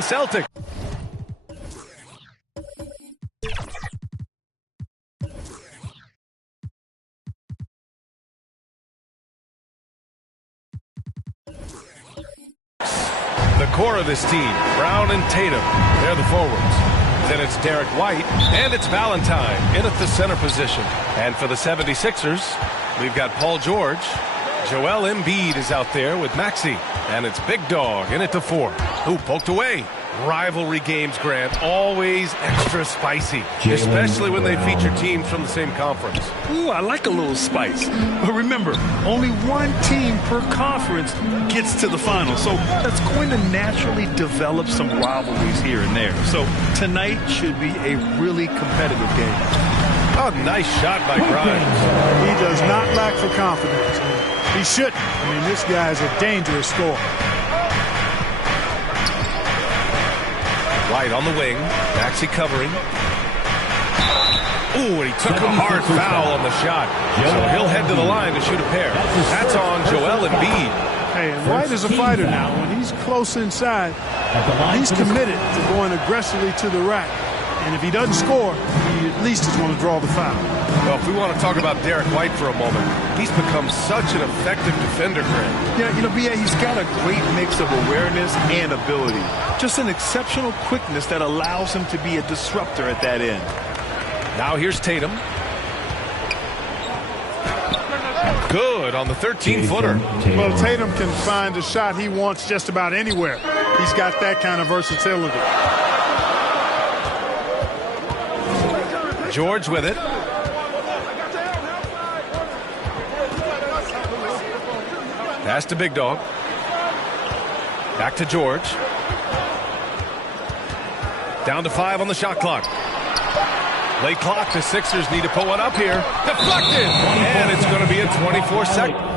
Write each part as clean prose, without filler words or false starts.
Celtic. The core of this team, Brown and Tatum, they're the forwards. Then it's Derek White, and it's Valentine in at the center position. And for the 76ers, we've got Paul George. Joel Embiid is out there with Maxey. And it's Big Dog in at the 4. Ooh, poked away. Rivalry games, Grant, always extra spicy, especially when they feature teams from the same conference. Ooh, I like a little spice. But remember, only one team per conference gets to the final, so that's going to naturally develop some rivalries here and there. So tonight should be a really competitive game. Oh, nice shot by Grimes. He does not lack for confidence. He shouldn't. I mean, this guy is a dangerous scorer. White on the wing. Maxey covering. Ooh, and he took a hard foul on the shot. So he'll head to the line to shoot a pair. That's on Joel Embiid. Hey, and White is a fighter now. When he's close inside, he's committed to going aggressively to the rack. And if he doesn't score, he at least is going to draw the foul. Well, if we want to talk about Derek White for a moment, he's become such an effective defender, Grant. Yeah, you know, B.A., he's got a great mix of awareness and ability. Just an exceptional quickness that allows him to be a disruptor at that end. Now here's Tatum. Good on the 13-footer. Well, Tatum can find a shot he wants just about anywhere. He's got that kind of versatility. George with it. Pass to Big Dog. Back to George. Down to 5 on the shot clock. Late clock. The Sixers need to put one up here. Deflected. And it's going to be a 24-second.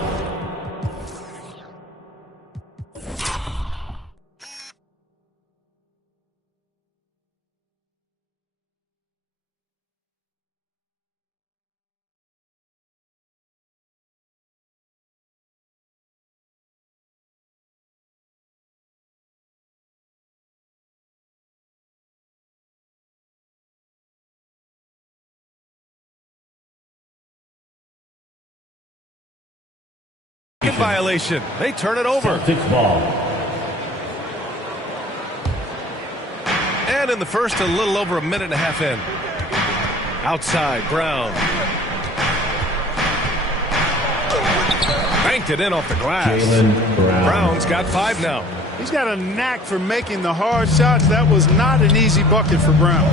Violation. They turn it over. And in the first, a little over a minute and a half in. Outside, Brown. Banked it in off the glass. Brown's got 5 now. He's got a knack for making the hard shots. That was not an easy bucket for Brown.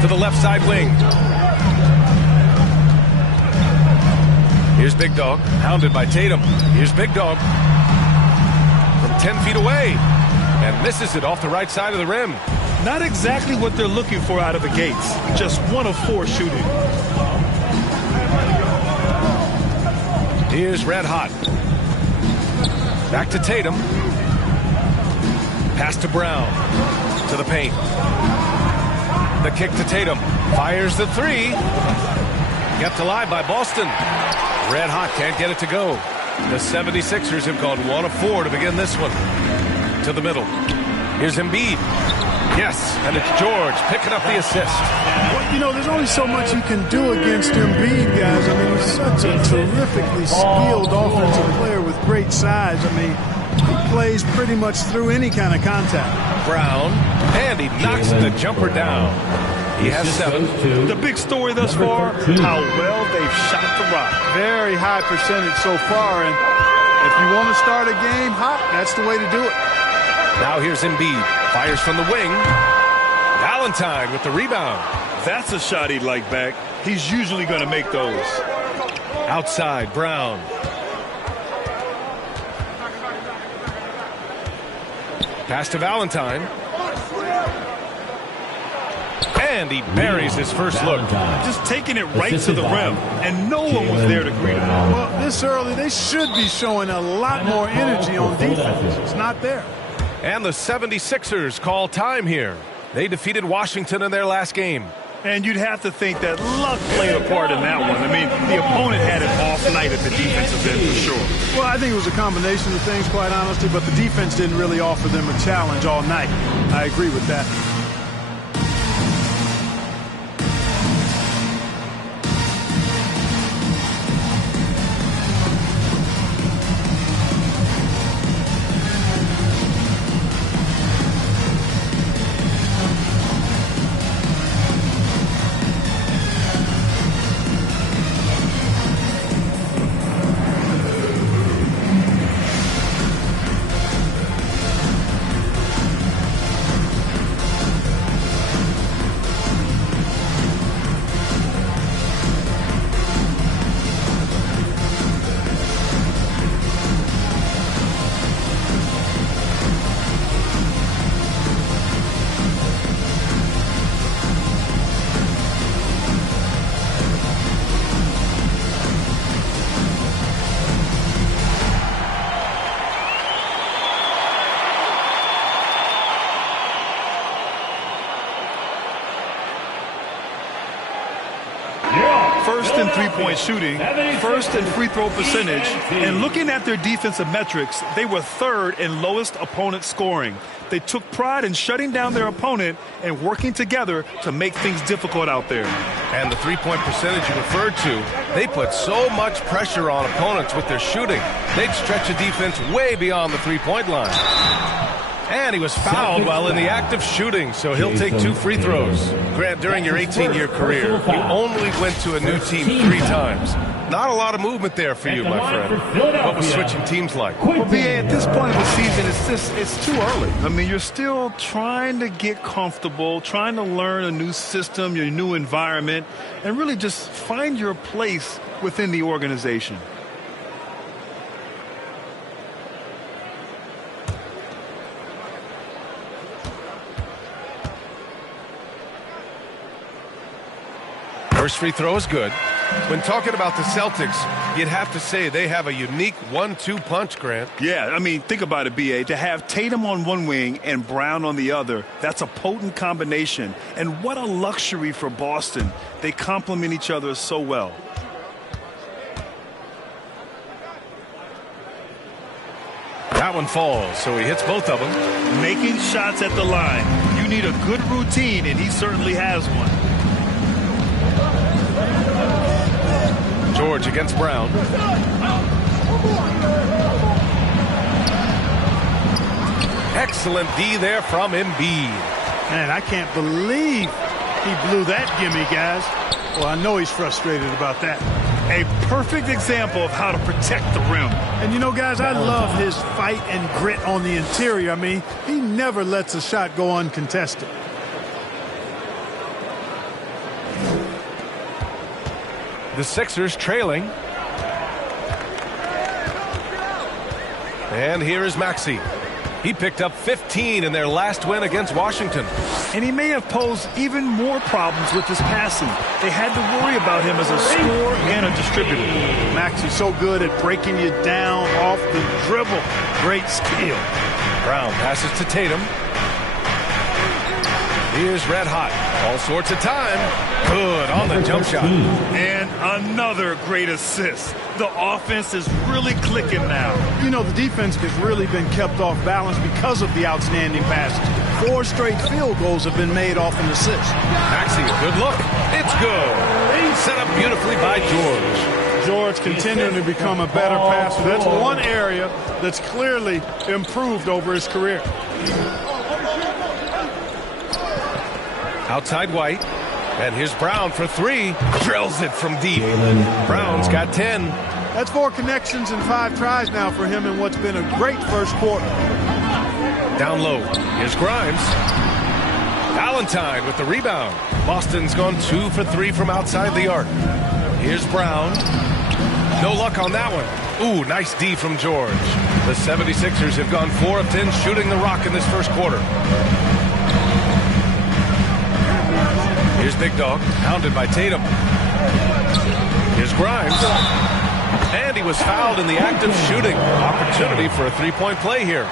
To the left side wing. Here's Big Dog, hounded by Tatum. Here's Big Dog from 10 feet away and misses it off the right side of the rim. Not exactly what they're looking for out of the gates. Just 1 of 4 shooting. Here's Red Hot. Back to Tatum. Pass to Brown. To the paint. The kick to Tatum. Fires the 3. Kept alive by Boston. Red Hot can't get it to go. The 76ers have gone 1 of 4 to begin this one. To the middle. Here's Embiid. Yes, and it's George picking up the assist. Well, you know, there's only so much you can do against Embiid, guys. I mean, he's such a terrifically skilled offensive player with great size. I mean, he plays pretty much through any kind of contact. Brown, and he knocks the jumper down. He has 7. The big story thus far, how well they've shot the rock. Very high percentage so far, and if you want to start a game hot, that's the way to do it. Now here's Embiid. Fires from the wing. Valentine with the rebound. That's a shot he'd like back. He's usually going to make those. Outside, Brown. Pass to Valentine. And he buries his first look. Just taking it right to the rim, and no one was there to greet him. Well, this early, they should be showing a lot more energy on defense. It's not there. And the 76ers call time here. They defeated Washington in their last game. And you'd have to think that luck played a part in that one. I mean, the opponent had an off night at the defensive end for sure. Well, I think it was a combination of things, quite honestly, but the defense didn't really offer them a challenge all night. I agree with that. First in three-point shooting, first in free throw percentage, and looking at their defensive metrics, they were third in lowest opponent scoring. They took pride in shutting down their opponent and working together to make things difficult out there. And the three-point percentage you referred to, they put so much pressure on opponents with their shooting. They'd stretch a defense way beyond the three-point line. And he was fouled while in the act of shooting, so he'll take 2 free throws. Grant, during your 18-year career, you only went to a new team 3 times. Not a lot of movement there for you, my friend. What was switching teams like? Well, B.A., at this point of the season, it's too early. I mean, you're still trying to get comfortable, trying to learn a new system, your new environment, and really just find your place within the organization. First free throw is good. When talking about the Celtics, you'd have to say they have a unique 1-2 punch, Grant. Yeah, I mean, think about it, B.A. To have Tatum on one wing and Brown on the other, that's a potent combination. And what a luxury for Boston. They complement each other so well. That one falls, so he hits both of them. Making shots at the line. You need a good routine, and he certainly has one. George against Brown. Excellent D there from Embiid. Man, I can't believe he blew that gimme, guys. Well, I know he's frustrated about that. A perfect example of how to protect the rim. And you know, guys, I love his fight and grit on the interior. I mean, he never lets a shot go uncontested. The Sixers trailing. And here is Maxey. He picked up 15 in their last win against Washington. And he may have posed even more problems with his passing. They had to worry about him as a scorer and a distributor. Maxey's so good at breaking you down off the dribble. Great skill. Brown passes to Tatum. Here's red hot. All sorts of time. Good on the jump shot. And another great assist. The offense is really clicking now. You know, the defense has really been kept off balance because of the outstanding passes. 4 straight field goals have been made off an assist. Maxey, a good look. It's good. Set up beautifully by George. George continuing to become a better passer. That's one area that's clearly improved over his career. Outside White. And here's Brown for 3. Drills it from deep. Brown's got 10. That's 4 connections and 5 tries now for him in what's been a great first quarter. Down low. Here's Grimes. Valentine with the rebound. Boston's gone 2 for 3 from outside the arc. Here's Brown. No luck on that one. Ooh, nice D from George. The 76ers have gone 4 of 10 shooting the rock in this first quarter. Here's Big Dog, pounded by Tatum. Here's Grimes. And he was fouled in the act of shooting. Opportunity for a 3-point play here.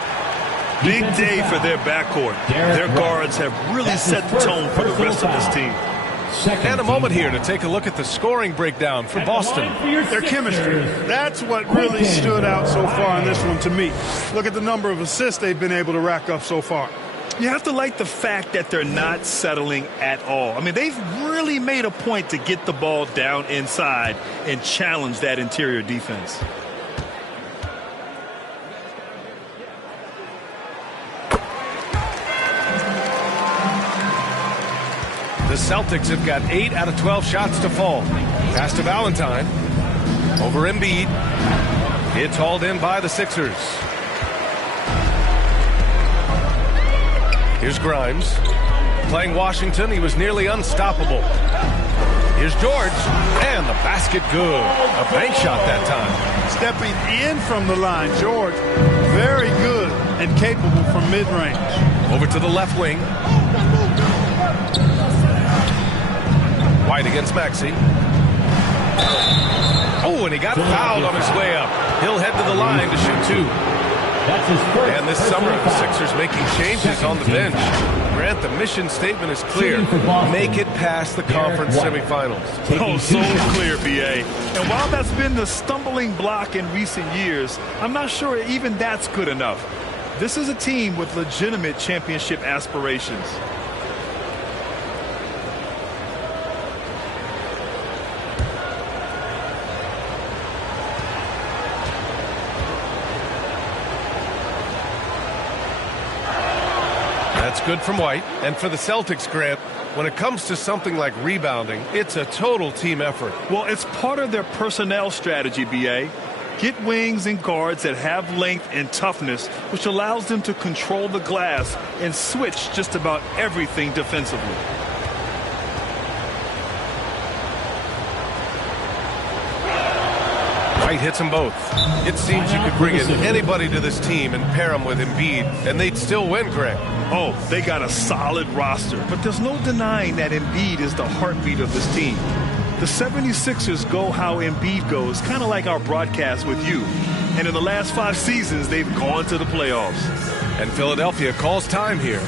Big day for their backcourt. Their guards have really set the tone for the rest of this team. And a moment here to take a look at the scoring breakdown for Boston. Their chemistry. That's what really stood out so far in this one to me. Look at the number of assists they've been able to rack up so far. You have to like the fact that they're not settling at all. I mean, they've really made a point to get the ball down inside and challenge that interior defense. The Celtics have got 8 out of 12 shots to fall. Pass to Valentine. Over Embiid. It's hauled in by the Sixers. Here's Grimes. Playing Washington, he was nearly unstoppable. Here's George. And the basket good. A bank shot that time. Stepping in from the line, George. Very good and capable from mid-range. Over to the left wing. White against Maxey. Oh, and he got fouled on his way up. He'll head to the line to shoot 2. And this summer, the Sixers making changes on the bench. Grant, the mission statement is clear. Make it past the conference semifinals. Oh, so clear, B.A. And while that's been the stumbling block in recent years, I'm not sure even that's good enough. This is a team with legitimate championship aspirations. That's good from White. And for the Celtics, Grant, when it comes to something like rebounding, it's a total team effort. Well, it's part of their personnel strategy, B.A. Get wings and guards that have length and toughness, which allows them to control the glass and switch just about everything defensively. White hits them both. It seems you could bring in anybody to this team and pair them with Embiid, and they'd still win, Grant. Oh, they got a solid roster, but there's no denying that Embiid is the heartbeat of this team. The 76ers go how Embiid goes, kind of like our broadcast with you. And in the last 5 seasons, they've gone to the playoffs. And Philadelphia calls time here.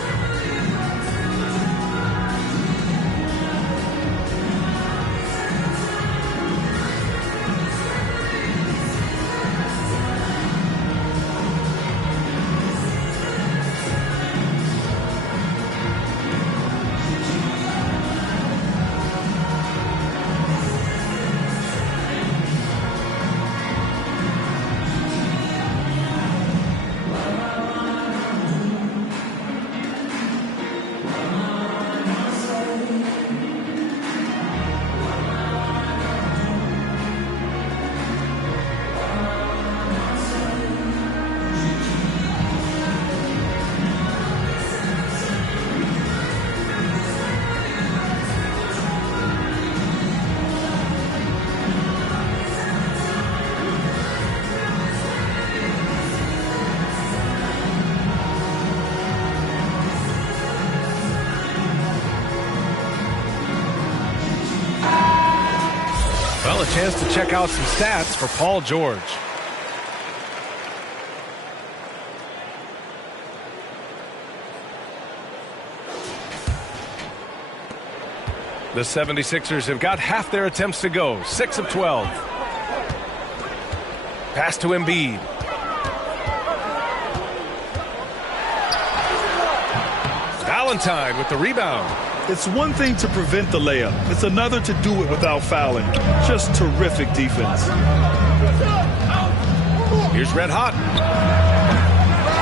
Well, a chance to check out some stats for Paul George. The 76ers have got half their attempts to go, 6 of 12. Pass to Embiid. Valentine with the rebound. It's one thing to prevent the layup. It's another to do it without fouling. Just terrific defense. Here's Red Hot.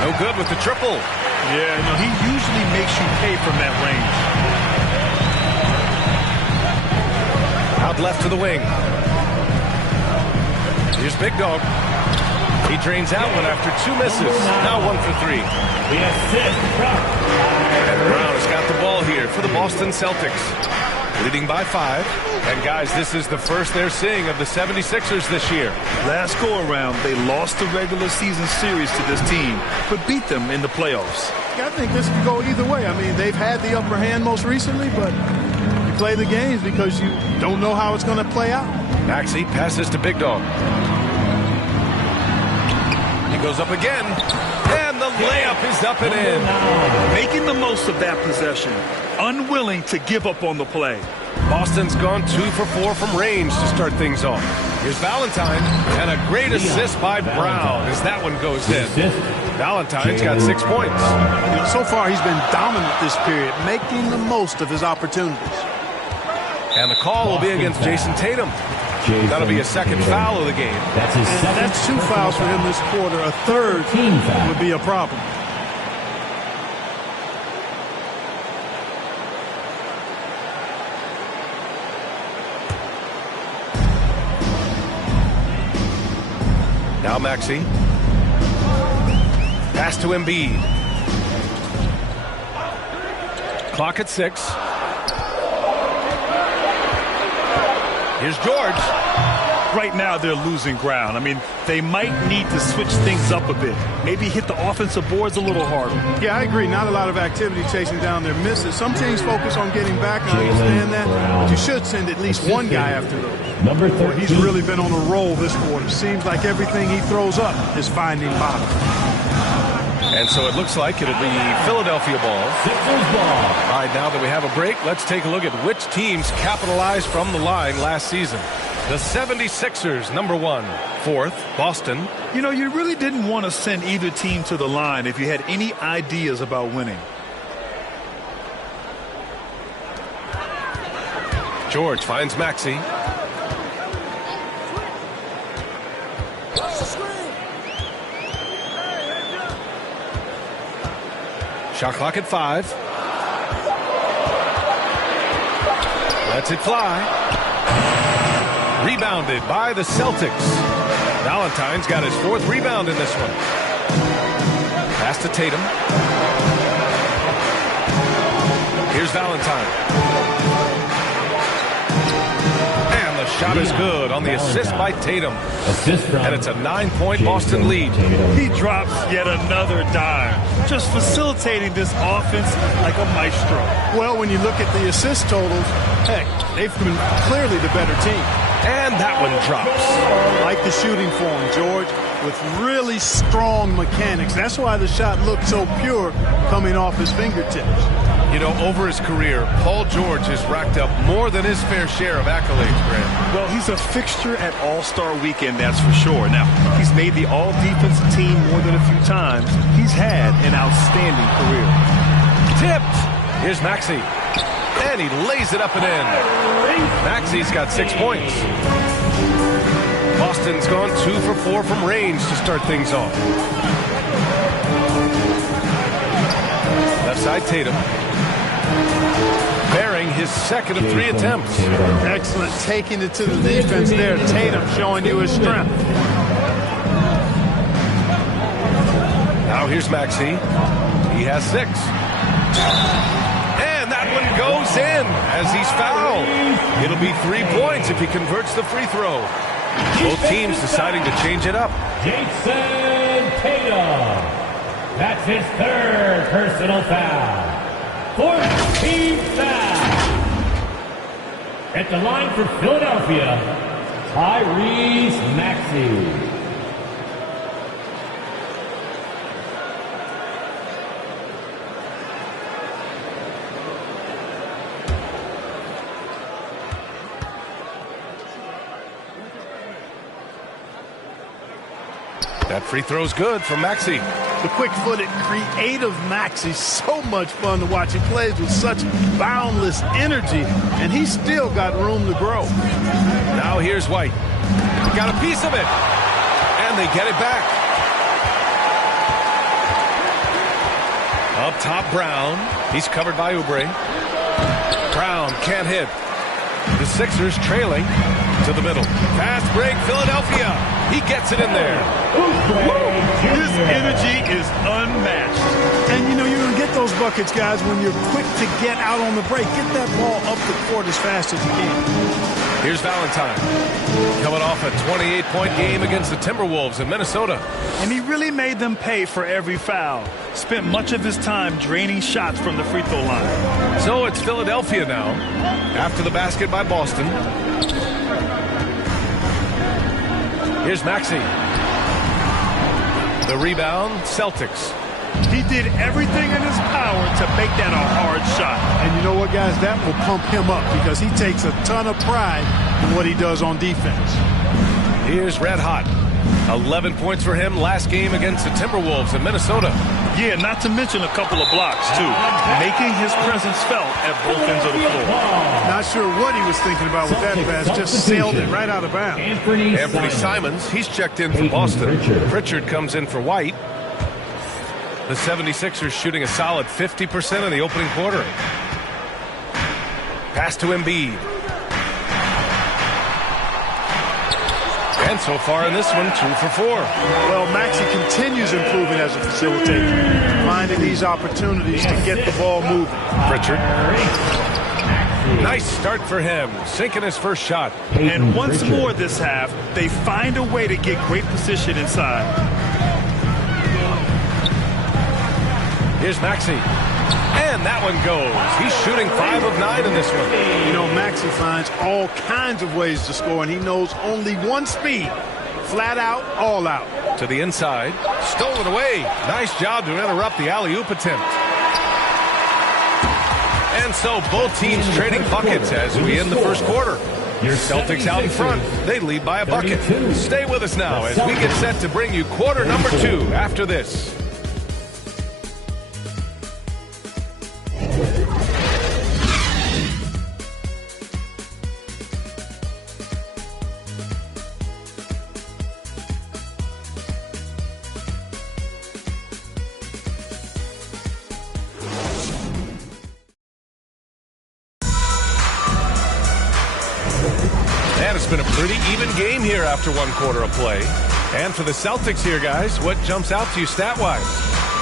No good with the triple. Yeah, no, he usually makes you pay from that range. Out left to the wing. Here's Big Dog. He drains out one after 2 misses. Now 1 for 3. And Brown has got the ball here for the Boston Celtics. Leading by 5. And guys, this is the first they're seeing of the 76ers this year. Last go-around, they lost the regular season series to this team, but beat them in the playoffs. I think this could go either way. I mean, they've had the upper hand most recently, but you play the games because you don't know how it's going to play out. Maxey passes to Big Dog. He goes up again, and the layup is up and in. Making the most of that possession, unwilling to give up on the play. Boston's gone 2 for 4 from range to start things off. Here's Valentine, and a great assist by Brown as that one goes in. Valentine's got 6 points. So far, he's been dominant this period, making the most of his opportunities. And the call will be against Jason Tatum. That'll be a second foul of the game. That's 2 fouls for him this quarter. A third would be a problem. Now Maxey. Pass to Embiid. Clock at 6. Here's George. Right now they're losing ground. I mean, they might need to switch things up a bit. Maybe hit the offensive boards a little harder. Yeah, I agree. Not a lot of activity chasing down their misses. Some teams focus on getting back. I understand that. But you should send at least one guy after those. Number 13. He's really been on a roll this quarter. Seems like everything he throws up is finding bottom. And so it looks like it'll be Philadelphia ball. Sixers ball. All right, now that we have a break, let's take a look at which teams capitalized from the line last season. The 76ers, number 1. 4th, Boston. You know, you really didn't want to send either team to the line if you had any ideas about winning. George finds Maxey. Shot clock at 5. Lets it fly. Rebounded by the Celtics. Valentine's got his 4th rebound in this one. Pass to Tatum. Here's Valentine. And the shot is good on the assist by Tatum. And it's a 9-point Boston lead. He drops yet another dime, just facilitating this offense like a maestro. Well, when you look at the assist totals, heck, they've been clearly the better team. And that one drops. Like the shooting form, George, with really strong mechanics. That's why the shot looked so pure coming off his fingertips. You know, over his career, Paul George has racked up more than his fair share of accolades, Grant. Well, he's a fixture at All-Star Weekend, that's for sure. Now, he's made the All-Defensive team more than a few times. He's had an outstanding career. Tipped. Here's Maxey. And he lays it up and in. Maxey's got 6 points. Boston's gone 2 for 4 from range to start things off. Left side, Tatum. Bearing his second of 3 attempts. Excellent taking it to the defense there. Tatum showing you his strength. Now here's Maxey. He has 6. And that one goes in as he's fouled. It'll be 3 points if he converts the free throw. Both teams deciding to change it up. Jason Tatum. That's his 3rd personal foul. 4th team foul. At the line for Philadelphia, Tyrese Maxey. That free throw's good for Maxey. The quick-footed, creative Maxey, so much fun to watch. He plays with such boundless energy, and he's still got room to grow. Now here's White. Got a piece of it, and they get it back. Up top, Brown. He's covered by Oubre. Brown can't hit. The Sixers trailing to the middle. Fast break, Philadelphia. He gets it in there. His energy is unmatched. And, you know, you're going to get those buckets, guys, when you're quick to get out on the break. Get that ball up the court as fast as you can. Here's Valentine. Coming off a 28-point game against the Timberwolves in Minnesota. And he really made them pay for every foul. Spent much of his time draining shots from the free throw line. So it's Philadelphia now, after the basket by Boston. Here's Maxey. The rebound, Celtics. He did everything in his power to make that a hard shot. And you know what, guys? That will pump him up because he takes a ton of pride in what he does on defense. Here's Red Hot. 11 points for him last game against the Timberwolves in Minnesota. Yeah, not to mention a couple of blocks, too. Making his presence felt at both ends of the floor. Not sure what he was thinking about with that pass. Just sailed it right out of bounds. Anthony Simons, he's checked in for Boston. Pritchard comes in for White. The 76ers shooting a solid 50% in the opening quarter. Pass to Embiid. And so far in this one, 2 for 4. Well, Maxey continues improving as a facilitator, finding these opportunities to get the ball moving. Pritchard. Nice start for him, sinking his first shot. And once more this half, they find a way to get great position inside. Here's Maxey. And that one goes. He's shooting 5 of 9 in this one. You know, Maxey finds all kinds of ways to score, and he knows only one speed. Flat out, all out. To the inside. Stolen away. Nice job to interrupt the alley-oop attempt. And so both teams trading buckets as we end the first quarter. Celtics out in front. They lead by a bucket. Stay with us now as we get set to bring you quarter number 2 after this. And it's been a pretty even game here after one quarter of play. And for the Celtics here, guys, what jumps out to you stat-wise?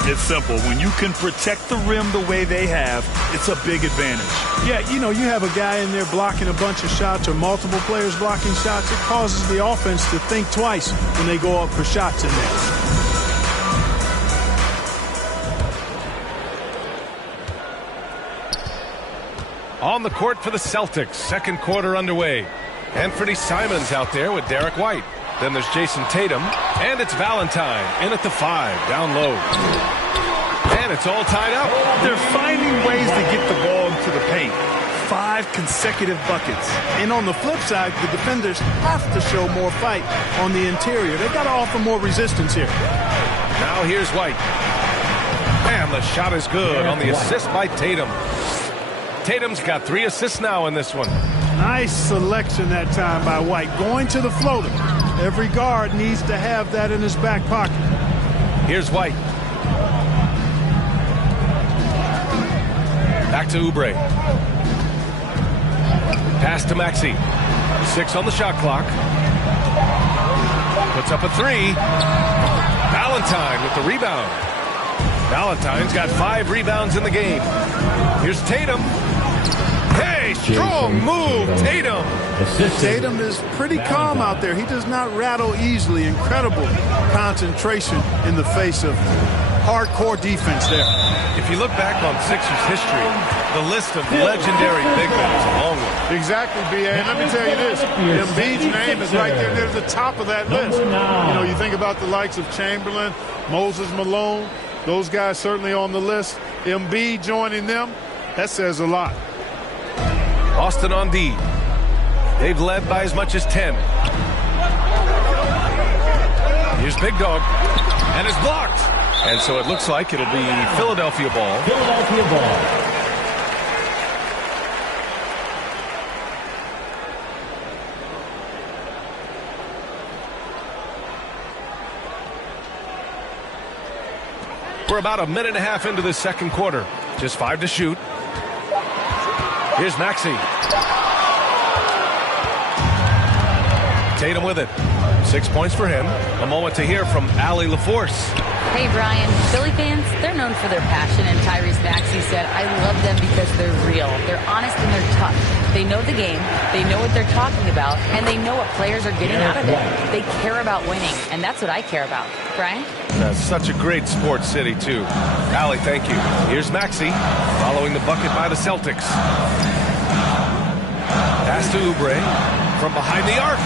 It's simple. When you can protect the rim the way they have, it's a big advantage. Yeah, you know, you have a guy in there blocking a bunch of shots or multiple players blocking shots. It causes the offense to think twice when they go up for shots in there. On the court for the Celtics, second quarter underway. Anthony Simons out there with Derek White. Then there's Jason Tatum, and it's Valentine in at the 5, down low. And it's all tied up. They're finding ways to get the ball into the paint. 5 consecutive buckets. And on the flip side, the defenders have to show more fight on the interior. They've got to offer more resistance here. Now here's White. And the shot is good on the assist by Tatum. Tatum's got 3 assists now in this one. Nice selection that time by White. Going to the floater. Every guard needs to have that in his back pocket. Here's White. Back to Oubre. Pass to Maxey. 6 on the shot clock. Puts up a 3. Valentine with the rebound. Valentine's got 5 rebounds in the game. Here's Tatum. Hey, strong move, Tatum. Tatum is pretty calm out there. He does not rattle easily. Incredible concentration in the face of hardcore defense there. If you look back on Sixers history, the list of legendary big men is a long one. Exactly, B.A. And let me tell you this. Embiid's name is right there near the top of that list. You know, you think about the likes of Chamberlain, Moses Malone, those guys certainly on the list. Embiid joining them, that says a lot. Boston on D. They've led by as much as 10. Here's Big Dog. And it's blocked. And so it looks like it'll be Philadelphia ball. Philadelphia ball. We're about a minute and a half into the second quarter. Just 5 to shoot. Here's Maxey. Tatum with it. 6 points for him. A moment to hear from Allie LaForce. Hey, Brian. Philly fans, they're known for their passion, and Tyrese Maxey said, I love them because they're real. They're honest and they're tough. They know the game, they know what they're talking about, and they know what players are getting out of it. They care about winning, and that's what I care about. Brian? That's such a great sports city, too. Allie, thank you. Here's Maxey, following the bucket by the Celtics. Pass to Oubre from behind the arc.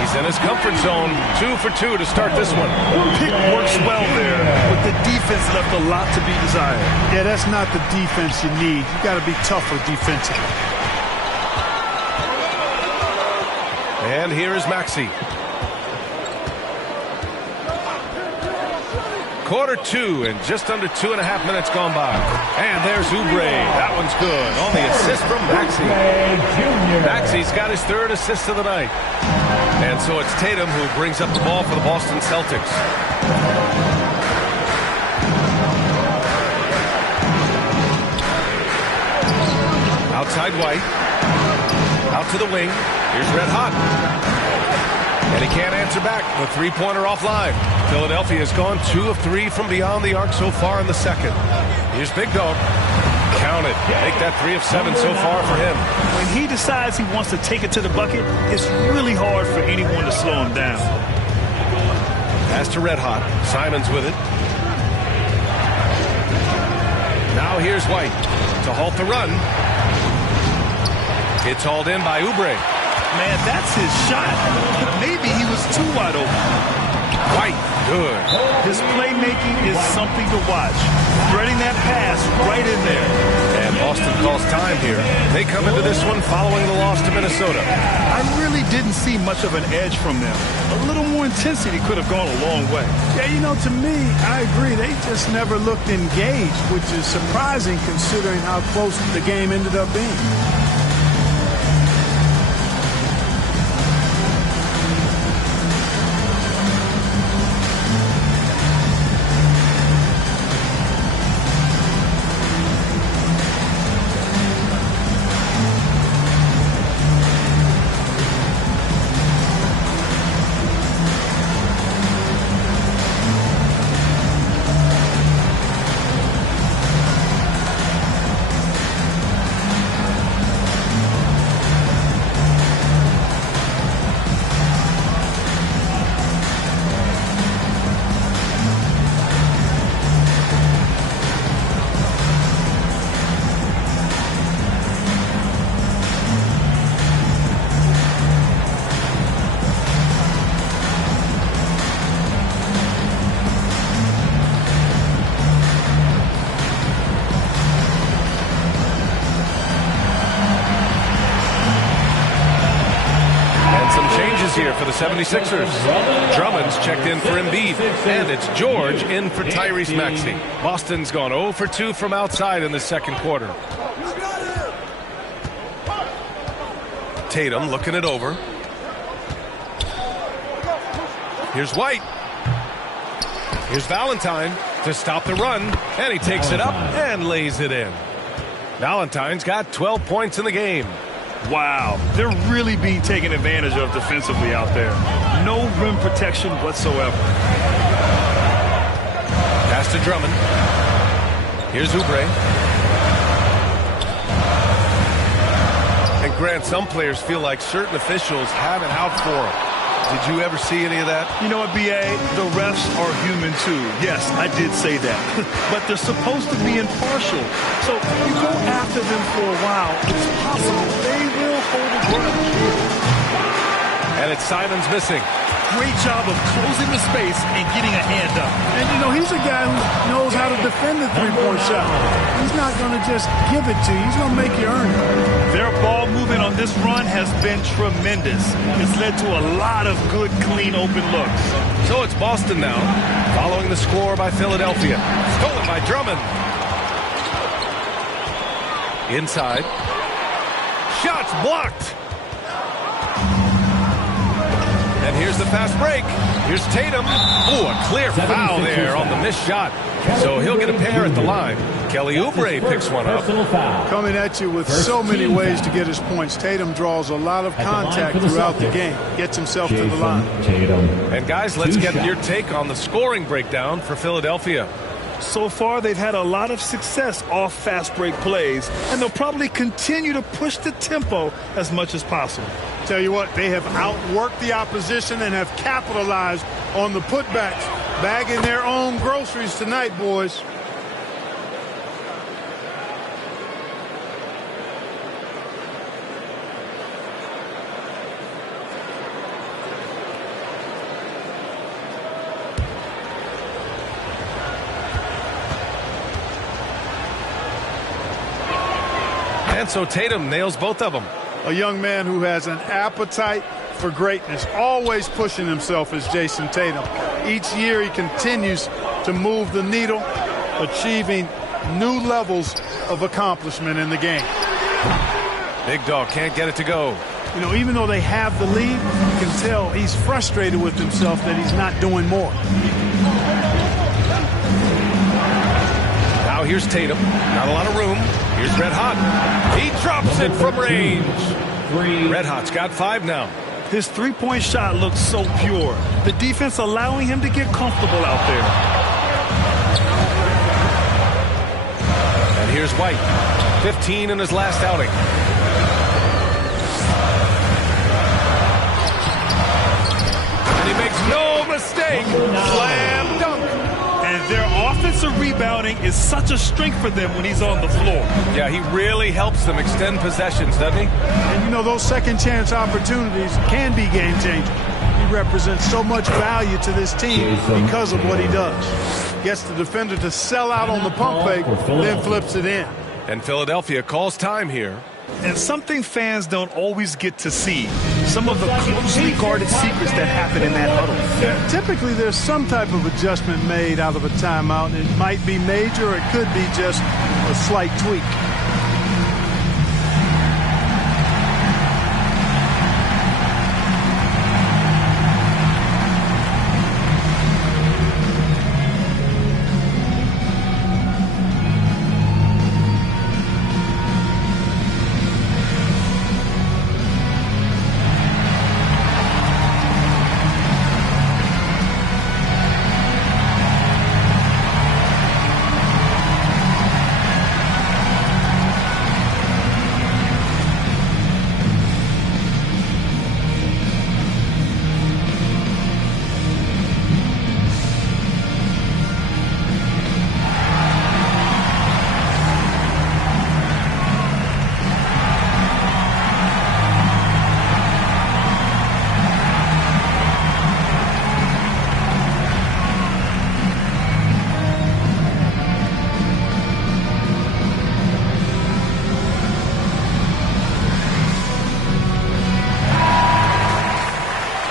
He's in his comfort zone. 2 for 2 to start this one. Pick works well there, but the defense left a lot to be desired. Yeah, that's not the defense you need. You got to be tougher defensively. And here is Maxey. Quarter 2 and just under 2.5 minutes gone by. And there's Oubre. That one's good. On the assist from Maxey. Maxey's got his 3rd assist of the night. And so it's Tatum who brings up the ball for the Boston Celtics. Outside White. Out to the wing. Here's Red Hot. And he can't answer back. The three-pointer offline. Philadelphia has gone 2 of 3 from beyond the arc so far in the second. Here's Big Dog. Count it. Make that 3 of 7 so far for him. When he decides he wants to take it to the bucket, it's really hard for anyone to slow him down. Pass to Red Hot. Simons with it. Now here's White to halt the run. It's hauled in by Oubre. Man, that's his shot. Maybe he was too wide open. White, good. His playmaking is something to watch. Threading that pass right in there. And Boston calls time here. They come into this one following the loss to Minnesota. I really didn't see much of an edge from them. A little more intensity could have gone a long way. Yeah, you know, to me, I agree. They just never looked engaged, which is surprising considering how close the game ended up being. Here for the 76ers. Drummond's checked in for Embiid. And it's George in for Tyrese Maxey. Boston's gone 0 for 2 from outside in the second quarter. Tatum looking it over. Here's White. Here's Valentine to stop the run. And he takes it up and lays it in. Valentine's got 12 points in the game. Wow, they're really being taken advantage of defensively out there. No rim protection whatsoever. Pass to Drummond. Here's Oubre. And Grant, some players feel like certain officials have it out for them. Did you ever see any of that? You know what, B.A.? The refs are human, too. Yes, I did say that. But they're supposed to be impartial. So you go after them for a while, it's possible they will hold a grudge. And it's Simons missing. Great job of closing the space and getting a hand up. And, you know, he's a guy who knows how to defend the three-point shot. He's not going to just give it to you. He's going to make you earn it. Their ball movement on this run has been tremendous. It's led to a lot of good, clean, open looks. So it's Boston now, following the score by Philadelphia. Stolen by Drummond. Inside. Shots blocked. And here's the fast break. Here's Tatum. Ooh, a clear foul there on the missed shot. So he'll get a pair at the line. Kelly Oubre picks one up. Coming at you with so many ways to get his points. Tatum draws a lot of contact throughout the game. Gets himself to the line. And guys, let's get your take on the scoring breakdown for Philadelphia. So far, they've had a lot of success off fast break plays, and they'll probably continue to push the tempo as much as possible. Tell you what, they have outworked the opposition and have capitalized on the putbacks. Bagging their own groceries tonight, boys. And so Tatum nails both of them. A young man who has an appetite for greatness, always pushing himself, is Jason Tatum. Each year he continues to move the needle, achieving new levels of accomplishment in the game. Big dog can't get it to go. You know, even though they have the lead, you can tell he's frustrated with himself that he's not doing more. Now here's Tatum. Not a lot of room. Here's Red Hot. He drops it from range. Red Hot's got 5 now. His three-point shot looks so pure. The defense allowing him to get comfortable out there. And here's White. 15 in his last outing. And he makes no mistake. Slam dunk. And their offensive rebounding is such a strength for them when he's on the floor. Yeah, he really helps them extend possessions, doesn't he? And you know, those second chance opportunities can be game changers. He represents so much value to this team because of what he does. Gets the defender to sell out on the pump fake, then flips it in. And Philadelphia calls time here. And something fans don't always get to see, some of the closely guarded secrets that happen in that huddle. Typically, there's some type of adjustment made out of a timeout. It might be major, or it could be just a slight tweak.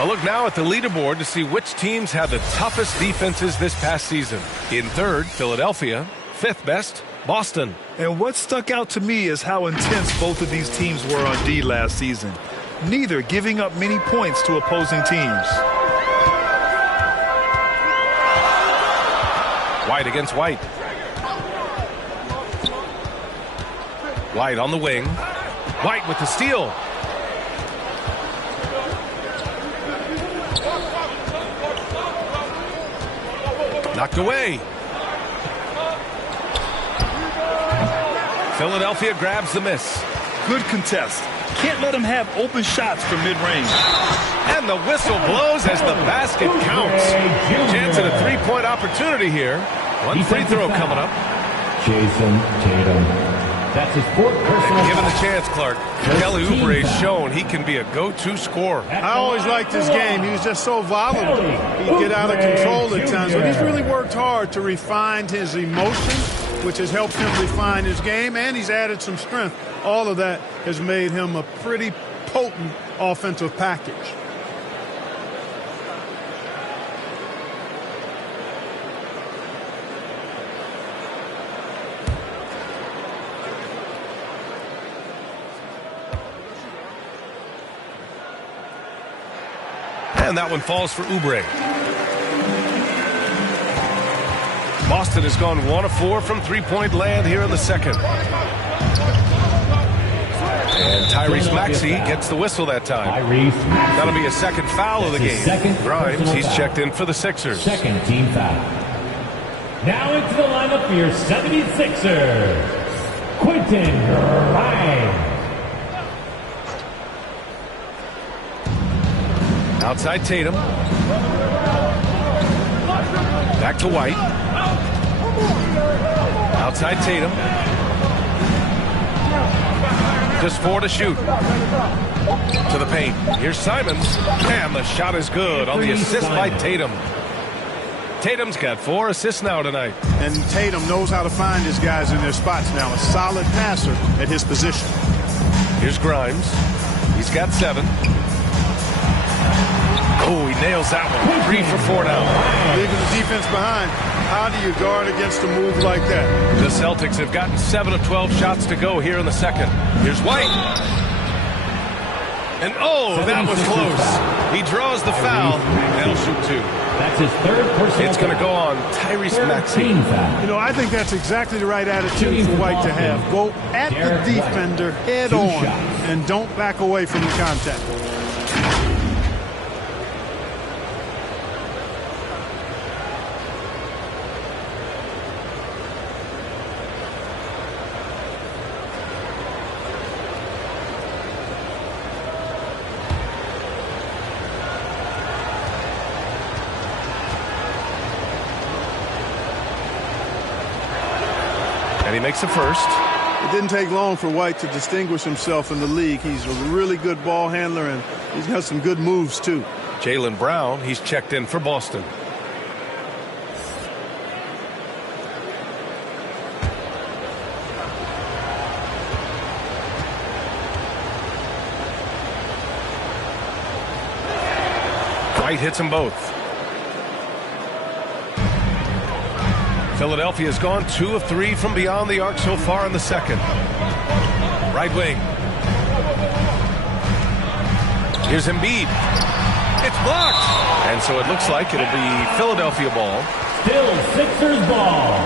A look now at the leaderboard to see which teams had the toughest defenses this past season. In third, Philadelphia. Fifth best, Boston. And what stuck out to me is how intense both of these teams were on D last season, neither giving up many points to opposing teams. White against White. White on the wing. White with the steal. Knocked away. Philadelphia grabs the miss. Good contest. Can't let him have open shots from mid-range. And the whistle blows as the basket counts. Chance at a three-point opportunity here. One free throw coming up. Jason Tatum. That's his fourth personal. Given the chance, Clark, Kelly Oubre has shown he can be a go-to scorer. I always liked his game. He was just so volatile. He'd get out of control at times, but he's really worked hard to refine his emotions, which has helped him refine his game, and he's added some strength. All of that has made him a pretty potent offensive package. And that one falls for Oubre. Boston has gone 1 of 4 from three-point land here in the second. And Tyrese Maxey gets the whistle that time. That'll be a second foul of the game. Grimes, he's checked in for the Sixers. Second team foul. Now into the lineup for your 76ers. Quentin Grimes. Outside Tatum. Back to White. Outside Tatum. Just 4 to shoot. To the paint. Here's Simons. And the shot is good on the assist by Tatum. Tatum's got 4 assists now tonight. And Tatum knows how to find his guys in their spots now. A solid passer at his position. Here's Grimes. He's got 7. Oh, he nails that one. 3 for 4 now. Leaving the defense behind. How do you guard against a move like that? The Celtics have gotten 7 of 12 shots to go here in the second. Here's White. And oh, that was close. He draws the foul. They'll shoot 2. That's his 3rd personal. It's going to go on Tyrese Maxey. You know, I think that's exactly the right attitude for White to have. Go at the defender head on and don't back away from the contact. And he makes the first. It didn't take long for White to distinguish himself in the league. He's a really good ball handler, and he's got some good moves, too. Jaylen Brown, he's checked in for Boston. White hits them both. Philadelphia's gone 2 of 3 from beyond the arc so far in the second. Right wing. Here's Embiid. It's blocked. And so it looks like it'll be Philadelphia ball. Still Sixers ball.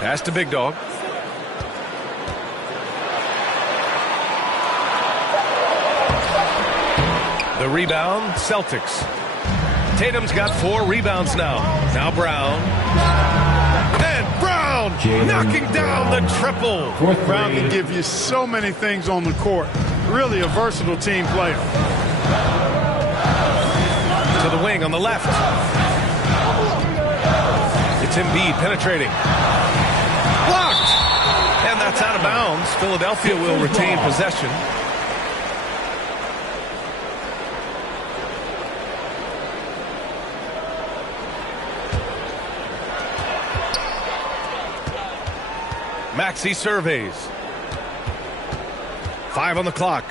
Pass to Big Dog. The rebound, Celtics. Tatum's got 4 rebounds now. Now Brown. And Brown knocking down the triple. Brown can give you so many things on the court. Really a versatile team player. To the wing on the left. It's Embiid penetrating. Blocked. And that's out of bounds. Philadelphia will retain possession. Maxey surveys. 5 on the clock.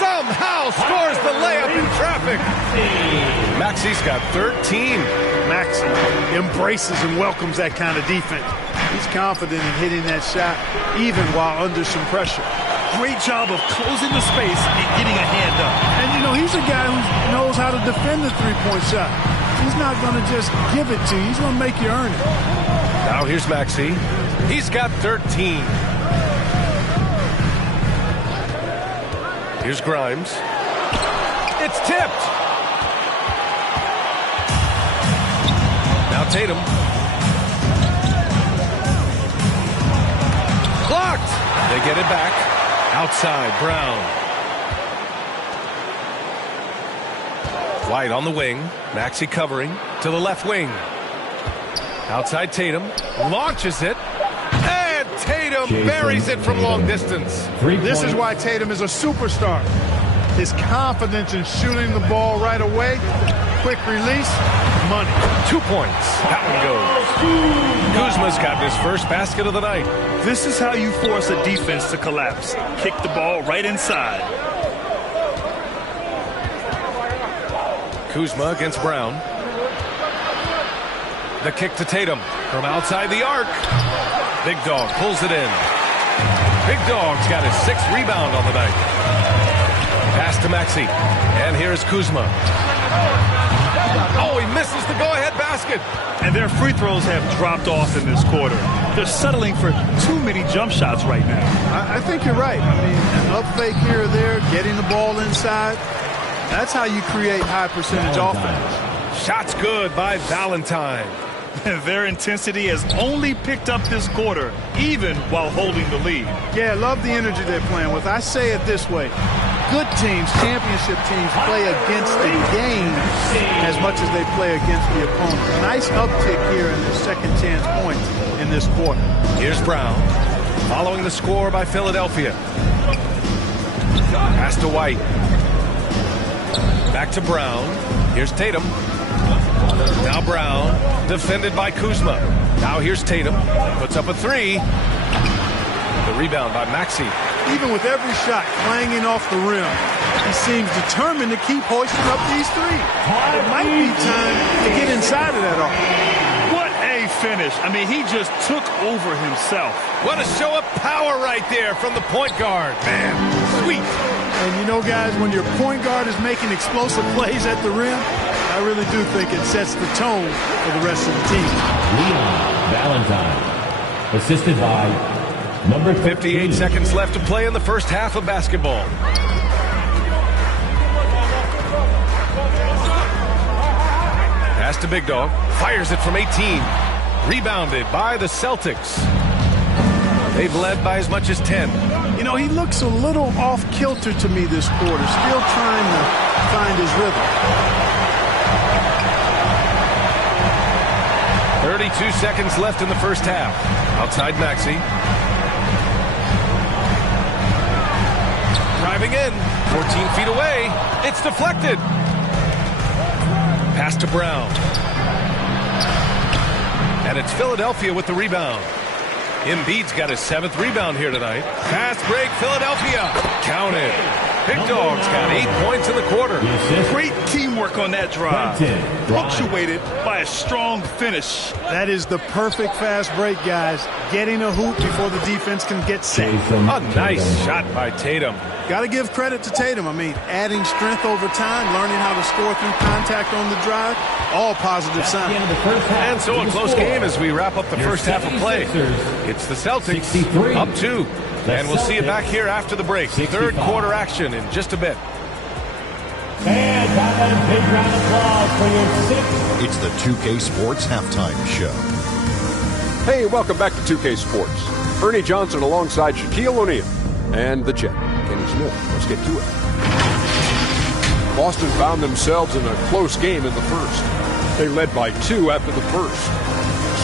Somehow scores the layup in traffic. Maxey's got 13. Maxey embraces and welcomes that kind of defense. He's confident in hitting that shot even while under some pressure. Great job of closing the space and getting a hand up. And, you know, he's a guy who knows how to defend the three-point shot. He's not going to just give it to you. He's going to make you earn it. Now here's Maxey. He's got 13. Here's Grimes. It's tipped. Now Tatum. Blocked. They get it back. Outside, Brown. White on the wing. Maxey covering to the left wing. Outside Tatum. Launches it. And Tatum buries it from long distance. This is why Tatum is a superstar. His confidence in shooting the ball right away. Quick release. Money. 2 points. That one goes. Kuzma's got his first basket of the night. This is how you force a defense to collapse. Kick the ball right inside. Kuzma against Brown. The kick to Tatum from outside the arc. Big Dog pulls it in. Big Dog's got his 6th rebound on the night. Pass to Maxey. And here's Kuzma. Oh, he misses the go-ahead basket. And their free throws have dropped off in this quarter. They're settling for too many jump shots right now. I think you're right. I mean, an up fake here or there, getting the ball inside. That's how you create high percentage offense. Shots good by Valentine. Their intensity has only picked up this quarter, even while holding the lead. Yeah, love the energy they're playing with. I say it this way. good teams, championship teams, play against the game as much as they play against the opponent. Nice uptick here in the second chance points in this quarter. Here's Brown, following the score by Philadelphia. Pass to White. Back to Brown. Here's Tatum. Now Brown, defended by Kuzma. Now here's Tatum. Puts up a three. The rebound by Maxey. Even with every shot clanging off the rim, he seems determined to keep hoisting up these threes. It might be time to get inside of that arc. What a finish. I mean, he just took over himself. What a show of power right there from the point guard. Man, sweet. And you know, guys, when your point guard is making explosive plays at the rim, I really do think it sets the tone for the rest of the team. Leon Valentine, assisted by number 58 seconds left to play in the first half of basketball. Pass to Big Dog. Fires it from 18. Rebounded by the Celtics. They've led by as much as 10. You know, he looks a little off kilter to me this quarter. Still trying to find his rhythm. 32 seconds left in the first half. Outside Maxey. Driving in. 14 feet away. It's deflected. Pass to Brown. And it's Philadelphia with the rebound. Embiid's got his 7th rebound here tonight. Fast break, Philadelphia. Counted. Big Dog's got 8 points in the quarter. Great teamwork on that drive. Punctuated by a strong finish. That is the perfect fast break, guys. Getting a hoop before the defense can get set. A nice shot by Tatum. Got to give credit to Tatum. I mean, adding strength over time, learning how to score through contact on the drive, all positive signs. And so a close game as we wrap up the first half of play. It's the Celtics up 2. And we'll see you back here after the break. Third quarter action in just a bit. And a big round of applause for your 6th. It's the 2K Sports Halftime Show. Hey, welcome back to 2K Sports. Ernie Johnson alongside Shaquille O'Neal and the Jet, Kenny Smith. Let's get to it. Boston found themselves in a close game in the first. They led by 2 after the first.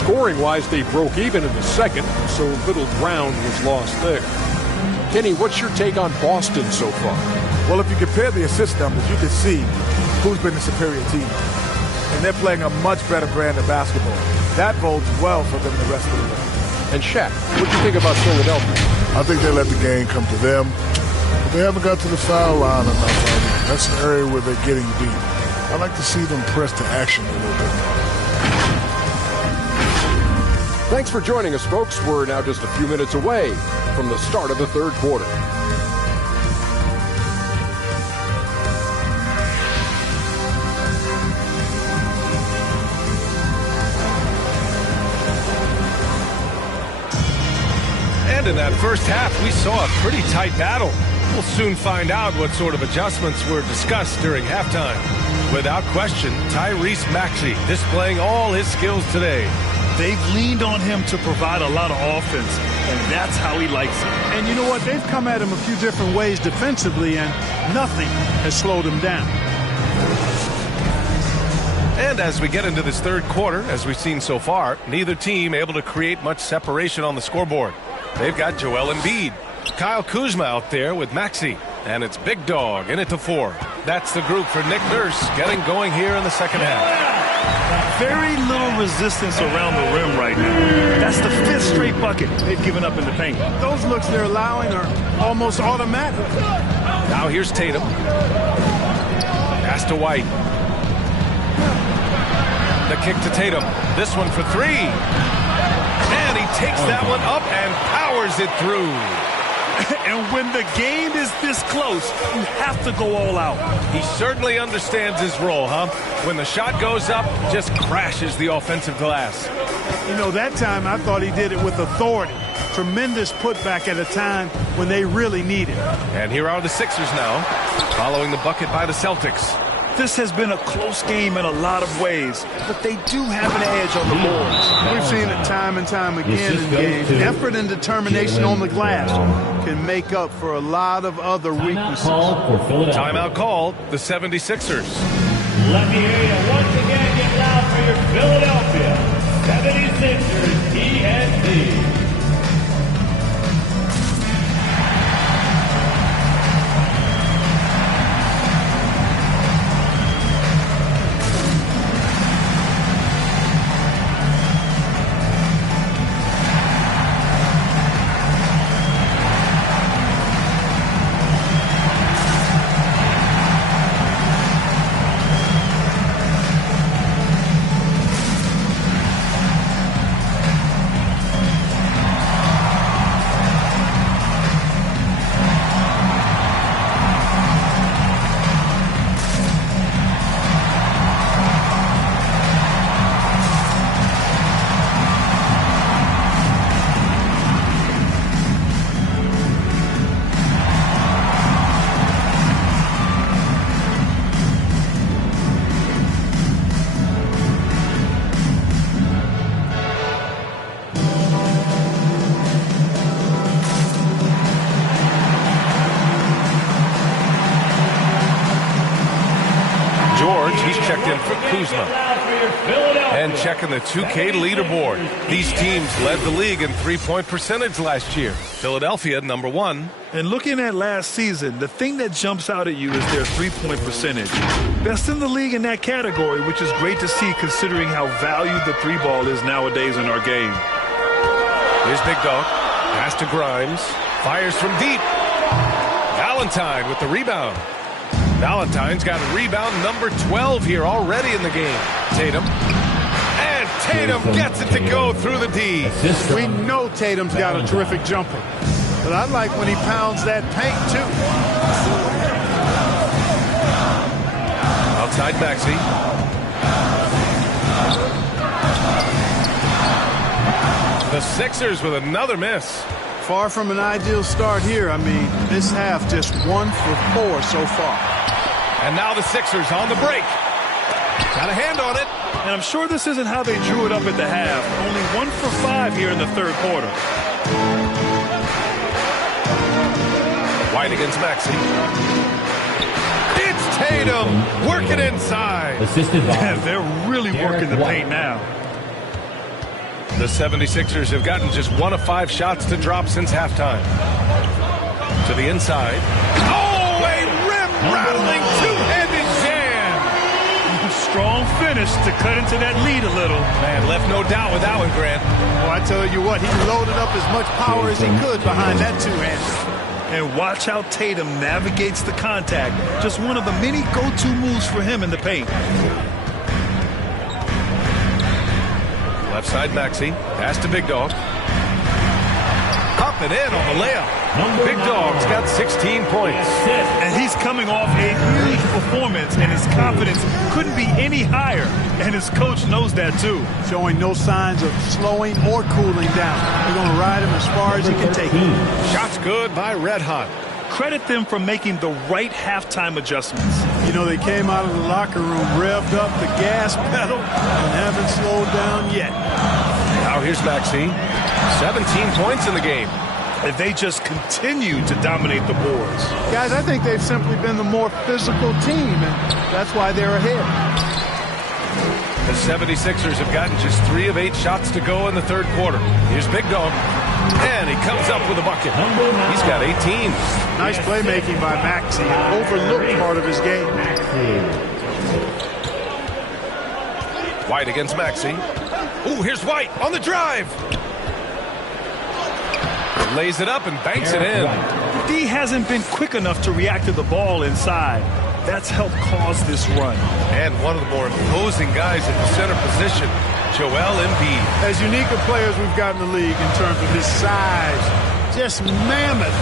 Scoring-wise, they broke even in the second, so little ground was lost there. Kenny, what's your take on Boston so far? Well, if you compare the assist numbers, you can see who's been the superior team. And they're playing a much better brand of basketball. That bodes well for them the rest of the way. And Shaq, what do you think about Philadelphia? I think they let the game come to them. But they haven't got to the foul line enough. That's an area where they're getting beat. I'd like to see them press to action a little bit more. Thanks for joining us, folks. We're now just a few minutes away from the start of the third quarter. And in that first half, we saw a pretty tight battle. We'll soon find out what sort of adjustments were discussed during halftime. Without question, Tyrese Maxey displaying all his skills today. They've leaned on him to provide a lot of offense, and that's how he likes it. And you know what? They've come at him a few different ways defensively, and nothing has slowed him down. And as we get into this third quarter, as we've seen so far, neither team able to create much separation on the scoreboard. They've got Joel Embiid, Kyle Kuzma out there with Maxey, and it's Big Dog in at the 4. That's the group for Nick Nurse getting going here in the second half. Very little resistance around the rim right now. That's the 5th straight bucket they've given up in the paint. Those looks they're allowing are almost automatic. Now here's Tatum. Pass to White. The kick to Tatum. This one for 3. And he takes that one up and powers it through. And when the game is this close, you have to go all out. He certainly understands his role, huh? When the shot goes up, just crashes the offensive glass. You know, that time I thought he did it with authority. Tremendous putback at a time when they really need it. And here are the Sixers now, following the bucket by the Celtics. This has been a close game in a lot of ways, but they do have an edge on the boards. We've seen it time and time again in games. Effort and determination on the glass can make up for a lot of other weaknesses. Timeout called, the 76ers. Let me hear you once again get loud for your Philadelphia 76ers TNT. And checking the 2K leaderboard. These teams led the league in three-point percentage last year. Philadelphia, number 1. And looking at last season, the thing that jumps out at you is their three-point percentage. Best in the league in that category, which is great to see considering how valued the three ball is nowadays in our game. Here's Big Dog. Pass to Grimes. Fires from deep. Valentine with the rebound. Valentine's got a rebound number 12 here already in the game. Tatum. And Tatum gets it to go through the D. We know Tatum's got a terrific jumper. But I like when he pounds that paint, too. Outside Maxey. The Sixers with another miss. Far from an ideal start here. I mean, this half just 1 for 4 so far. And now the Sixers on the break. Got a hand on it. And I'm sure this isn't how they drew it up at the half. Only 1 for 5 here in the third quarter. White against Maxey. It's Tatum working inside. They're really working the paint now. The 76ers have gotten just 1 of 5 shots to drop since halftime. To the inside. Oh, a rim-rattling two-handed jam. Strong finish to cut into that lead a little. Man, left no doubt with that one, Grant. Well, I tell you what, he loaded up as much power as he could behind that two-hander. And watch how Tatum navigates the contact. Just one of the many go-to moves for him in the paint. Left side Maxey. Pass to Big Dog. Up and in on the layup. Big Dog's got 16 points. And he's coming off a huge performance, and his confidence couldn't be any higher. And his coach knows that, too. Showing no signs of slowing or cooling down. They're going to ride him as far as he can take him. Shots good by Red Hot. Credit them for making the right halftime adjustments. You know, they came out of the locker room, revved up the gas pedal, and haven't slowed down yet. Now here's Maxey. 17 points in the game. And they just continue to dominate the boards. Guys, I think they've simply been the more physical team, and that's why they're ahead. The 76ers have gotten just 3 of 8 shots to go in the third quarter. Here's Big Dog. And he comes up with a bucket. He's got 18. Nice playmaking by Maxey. An overlooked part of his game. White against Maxey. Ooh, here's White on the drive. Lays it up and banks it in. D hasn't been quick enough to react to the ball inside. That's helped cause this run. And one of the more imposing guys at the center position, Joel Embiid. As unique a player as we've got in the league in terms of his size, just mammoth,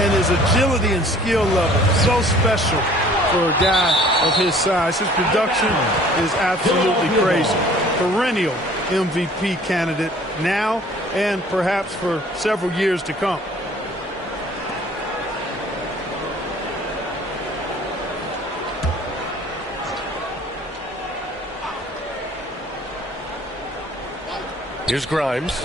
and his agility and skill level, so special for a guy of his size. His production is absolutely crazy. Perennial MVP candidate now and perhaps for several years to come. Here's Grimes.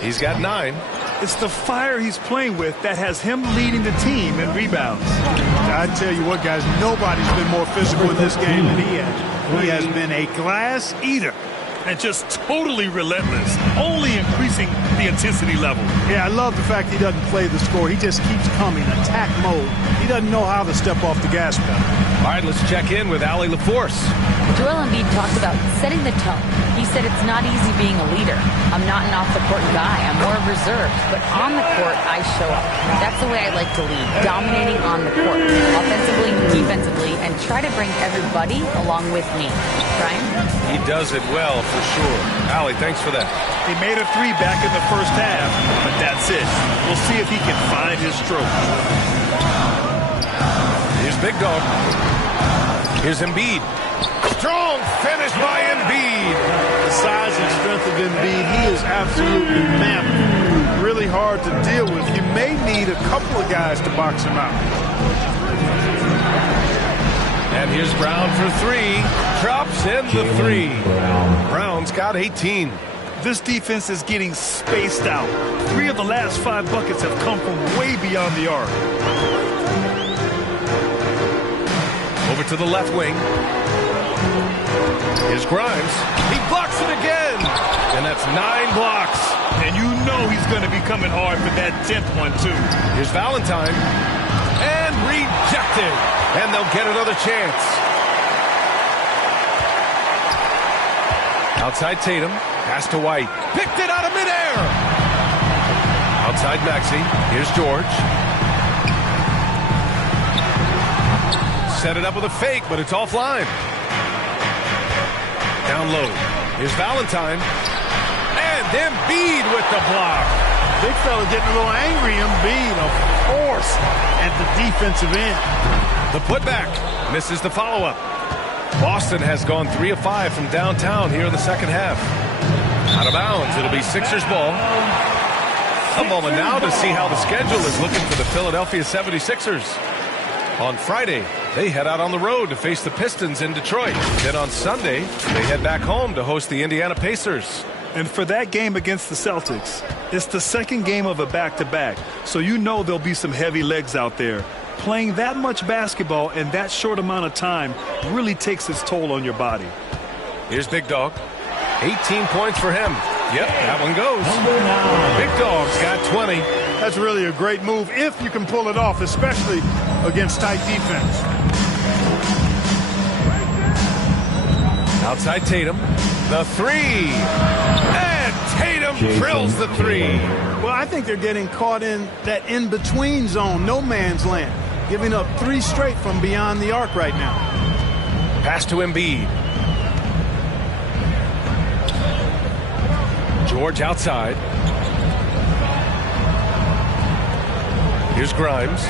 He's got 9. It's the fire he's playing with that has him leading the team in rebounds. I tell you what, guys, nobody's been more physical in this game than he has. He has been a glass eater. And just totally relentless, only increasing the intensity level. Yeah, I love the fact he doesn't play the score. He just keeps coming, attack mode. He doesn't know how to step off the gas pedal. All right, let's check in with Allie LaForce. Joel Embiid talked about setting the tone. He said it's not easy being a leader. I'm not an off-the-court guy. I'm more reserved. But on the court, I show up. That's the way I like to lead, dominating on the court, offensively, defensively, and try to bring everybody along with me. Brian? He does it well, for sure. Allie, thanks for that. He made a 3 back in the first half, but that's it. We'll see if he can find his stroke. Here's Big Dog. Here's Embiid. Strong finish by Embiid. The size and strength of Embiid, he is absolutely mammoth. Really hard to deal with. You may need a couple of guys to box him out. And here's Brown for 3. Drops in the 3. Brown's got 18. This defense is getting spaced out. 3 of the last 5 buckets have come from way beyond the arc. Over to the left wing. Here's Grimes. He blocks it again. And that's 9 blocks. And you know he's going to be coming hard for that 10th one, too. Here's Valentine. And rejected. And they'll get another chance. Outside Tatum. Pass to White. Picked it out of midair. Outside Maxey. Here's George. Set it up with a fake, but it's offline. Down low. Here's Valentine. And Embiid with the block. Big fella getting a little angry. Embiid, a force at the defensive end. The putback. Misses the follow-up. Boston has gone 3 of 5 from downtown here in the second half. Out of bounds. It'll be Sixers ball. A moment now to see how the schedule is looking for the Philadelphia 76ers. On Friday, they head out on the road to face the Pistons in Detroit. Then on Sunday, they head back home to host the Indiana Pacers. And for that game against the Celtics, it's the second game of a back-to-back. So you know there'll be some heavy legs out there. Playing that much basketball in that short amount of time really takes its toll on your body. Here's Big Dog. 18 points for him. Yep, that one goes. Big Dog's got 20. That's really a great move if you can pull it off, especially against tight defense. Outside Tatum. The 3. And Tatum drills the 3. Well, I think they're getting caught in that in-between zone, no man's land, giving up 3 straight from beyond the arc right now. Pass to Embiid. George outside. Here's Grimes.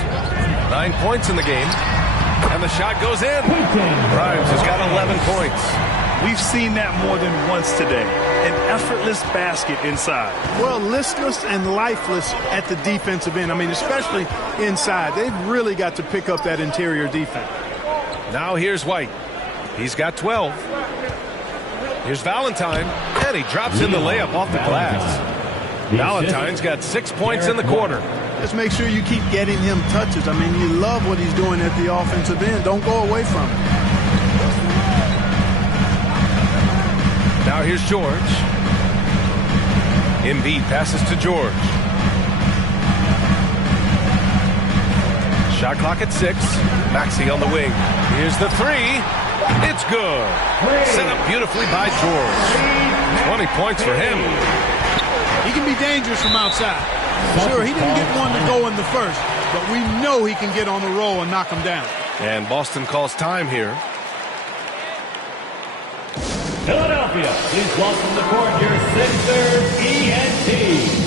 9 points in the game. And the shot goes in. Grimes has got 11 points. We've seen that more than once today. An effortless basket inside. Well, listless and lifeless at the defensive end. I mean, especially inside. They've really got to pick up that interior defense. Now here's White. He's got 12. Here's Valentine. And he drops in the layup off the glass. Valentine's got 6 points in the quarter. Just make sure you keep getting him touches. I mean, you love what he's doing at the offensive end. Don't go away from it. Now here's George. Embiid passes to George. Shot clock at 6. Maxey on the wing. Here's the 3. It's good. Set up beautifully by George. 20 points for him. He can be dangerous from outside. Sure, he didn't get one to go in the first, but we know he can get on the roll and knock him down. And Boston calls time here. Philadelphia, please welcome to the court your Sixers ENT.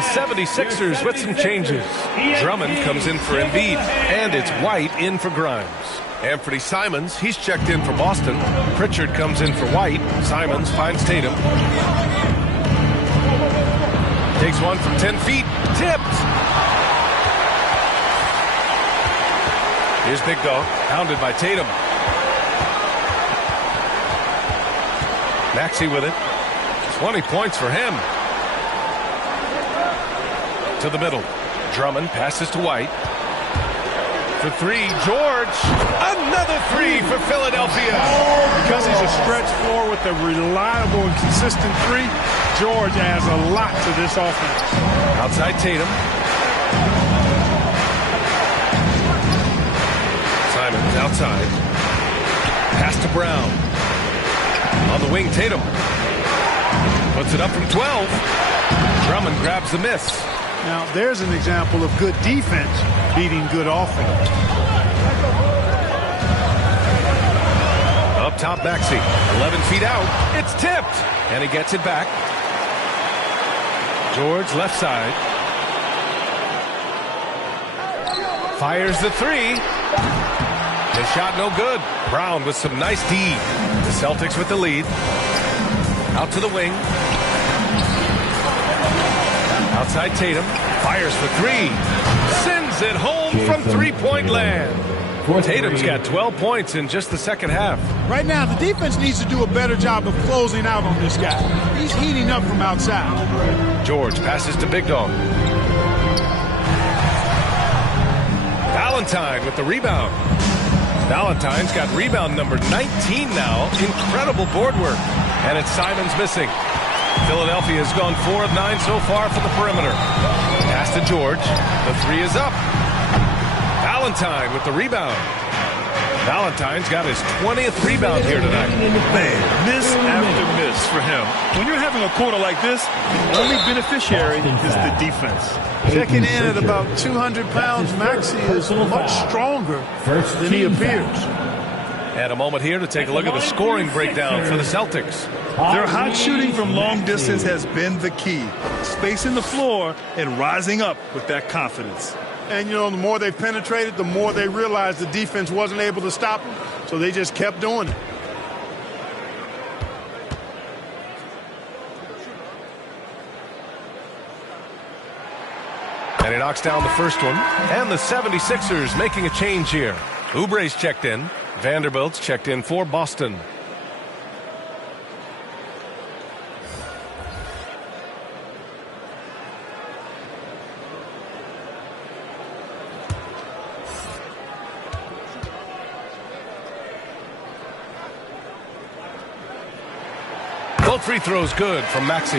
The 76ers with some changes. Drummond comes in for Embiid, and it's White in for Grimes. Anthony Simons, he's checked in for Boston. Pritchard comes in for White. Simons finds Tatum. Takes one from 10 feet. Tipped. Here's Big Dog, pounded by Tatum. Maxey with it. 20 points for him. To the middle. Drummond passes to White. For three, George. Another three for Philadelphia. Because he's a stretch floor with a reliable and consistent three, George adds a lot to this offense. Outside Tatum. Simons outside. Pass to Brown. On the wing, Tatum. Puts it up from 12. Drummond grabs the miss. Now, there's an example of good defense beating good offense. Up top, Maxey. 11 feet out. It's tipped. And he gets it back. George left side. Fires the three. The shot no good. Brown with some nice D. The Celtics with the lead. Out to the wing. Outside Tatum. Fires for three. Sends it home from three-point land. Tatum's got 12 points in just the second half. Right now, the defense needs to do a better job of closing out on this guy. He's heating up from outside. George passes to Big Dog. Valentine with the rebound. Valentine's got rebound number 19 now. Incredible board work. And it's Simons missing. Philadelphia has gone 4 of 9 so far from the perimeter. Pass to George. The three is up. Valentine with the rebound. Valentine's got his 20th rebound here tonight. Man, miss after miss for him. When you're having a quarter like this, the only beneficiary is the defense. Checking in at about 200 pounds, Maxey is much stronger than he appears. And a moment here to take a look at the scoring breakdown for the Celtics. Their hot shooting from long distance has been the key. Spacing the floor and rising up with that confidence. And, you know, the more they penetrated, the more they realized the defense wasn't able to stop them. So they just kept doing it. And he knocks down the first one. And the 76ers making a change here. Oubre's checked in. Vanderbilt's checked in for Boston. Both free throws good from Maxey.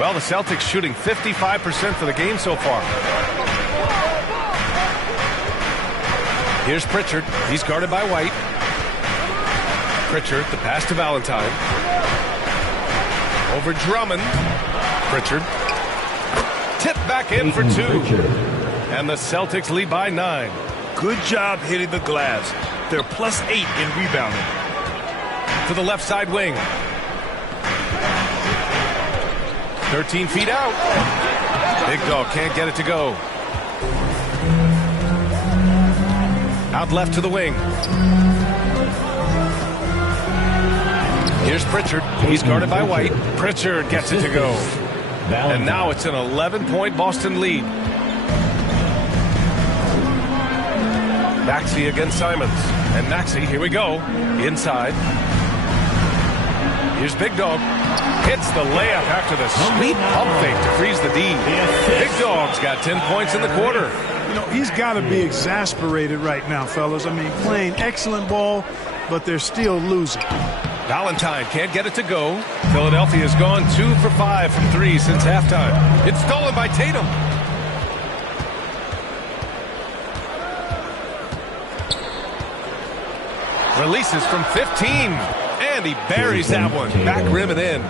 Well, the Celtics shooting 55% for the game so far. Here's Pritchard. He's guarded by White. Pritchard, the pass to Valentine. Over Drummond. Pritchard. Tip back in for two. And the Celtics lead by 9. Good job hitting the glass. They're +8 in rebounding. To the left side wing. 13 feet out. Big Dog can't get it to go. Out left to the wing. Here's Pritchard. He's guarded by White. Pritchard gets it to go. And now it's an 11-point Boston lead. Maxey against Simons. And Maxey, here we go. Inside. Here's Big Dog. Hits the layup after the sweet pump fake to freeze the D. Big Dog's got 10 points in the quarter. You know, he's got to be exasperated right now, fellas. I mean, playing excellent ball, but they're still losing. Valentine can't get it to go. Philadelphia's gone 2 for 5 from 3 since halftime. It's stolen by Tatum. Releases from 15. And he buries that one. Back rim and in.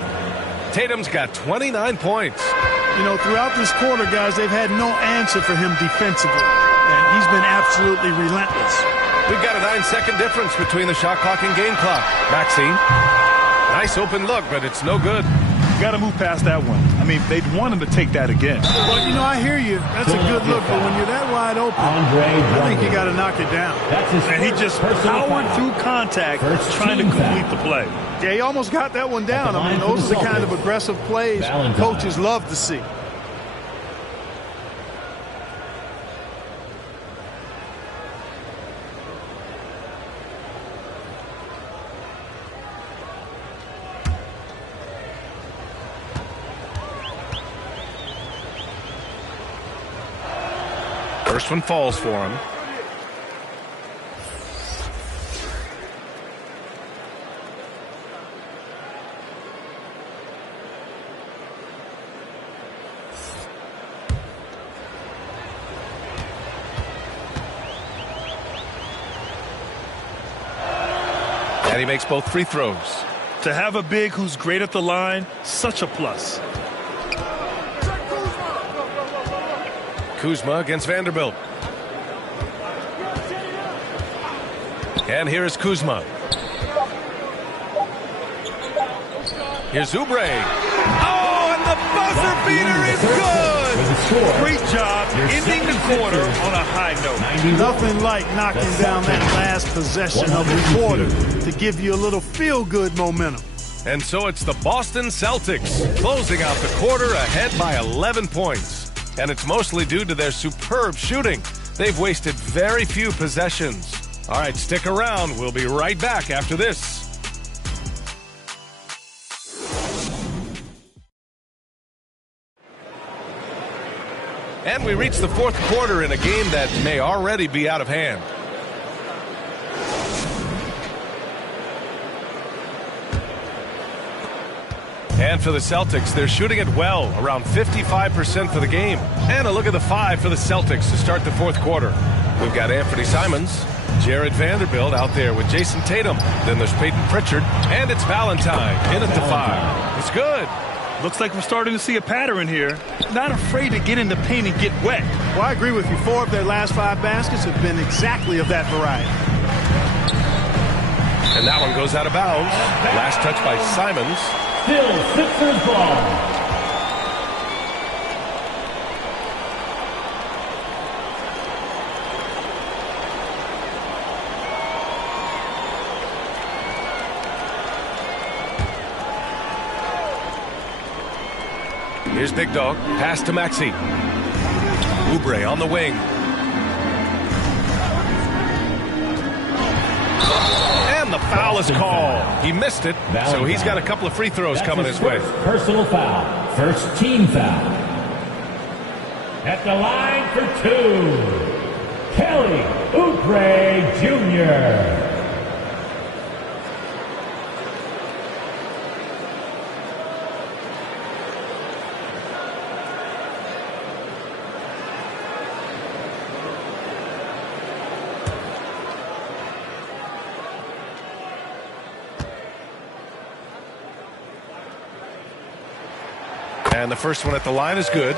Tatum's got 29 points. You know, throughout this quarter, guys, they've had no answer for him defensively. And he's been absolutely relentless. We've got a 9-second difference between the shot clock and game clock. Maxey. Nice open look, but it's no good. Got to move past that one. I mean, they'd want him to take that again. Well, you know, I hear you. That's a good look, but when you're that wide open, I think you got to knock it down. And he just powered through contact trying to complete the play. Yeah, he almost got that one down. I mean, those are the kind of aggressive plays coaches love to see. First one falls for him. And he makes both free throws. To have a big who's great at the line, such a plus. Kuzma against Vanderbilt. And here is Kuzma. Here's Oubre. Oh, and the buzzer beater is good! Great job ending the quarter on a high note. Nothing like knocking down that last possession of the quarter to give you a little feel-good momentum. And so it's the Boston Celtics closing out the quarter ahead by 11 points. And it's mostly due to their superb shooting. They've wasted very few possessions. All right, stick around. We'll be right back after this. And we reach the fourth quarter in a game that may already be out of hand. And for the Celtics, they're shooting it well, around 55% for the game. And a look at the 5 for the Celtics to start the fourth quarter. We've got Anthony Simons, Jared Vanderbilt out there with Jason Tatum. Then there's Peyton Pritchard, and it's Valentine in at the 5. It's good. Looks like we're starting to see a pattern here. Not afraid to get in the paint and get wet. Well, I agree with you. 4 of their last 5 baskets have been exactly of that variety. And that one goes out of bounds. Last touch by Simons. Still Sixers ball. Here's Big Dog. Pass to Maxey. Oubre on the wing. And the foul is called. He missed it, so he's got a couple of free throws coming his way. Personal foul. First team foul. At the line for 2, Kelly Oubre Jr. And the first one at the line is good.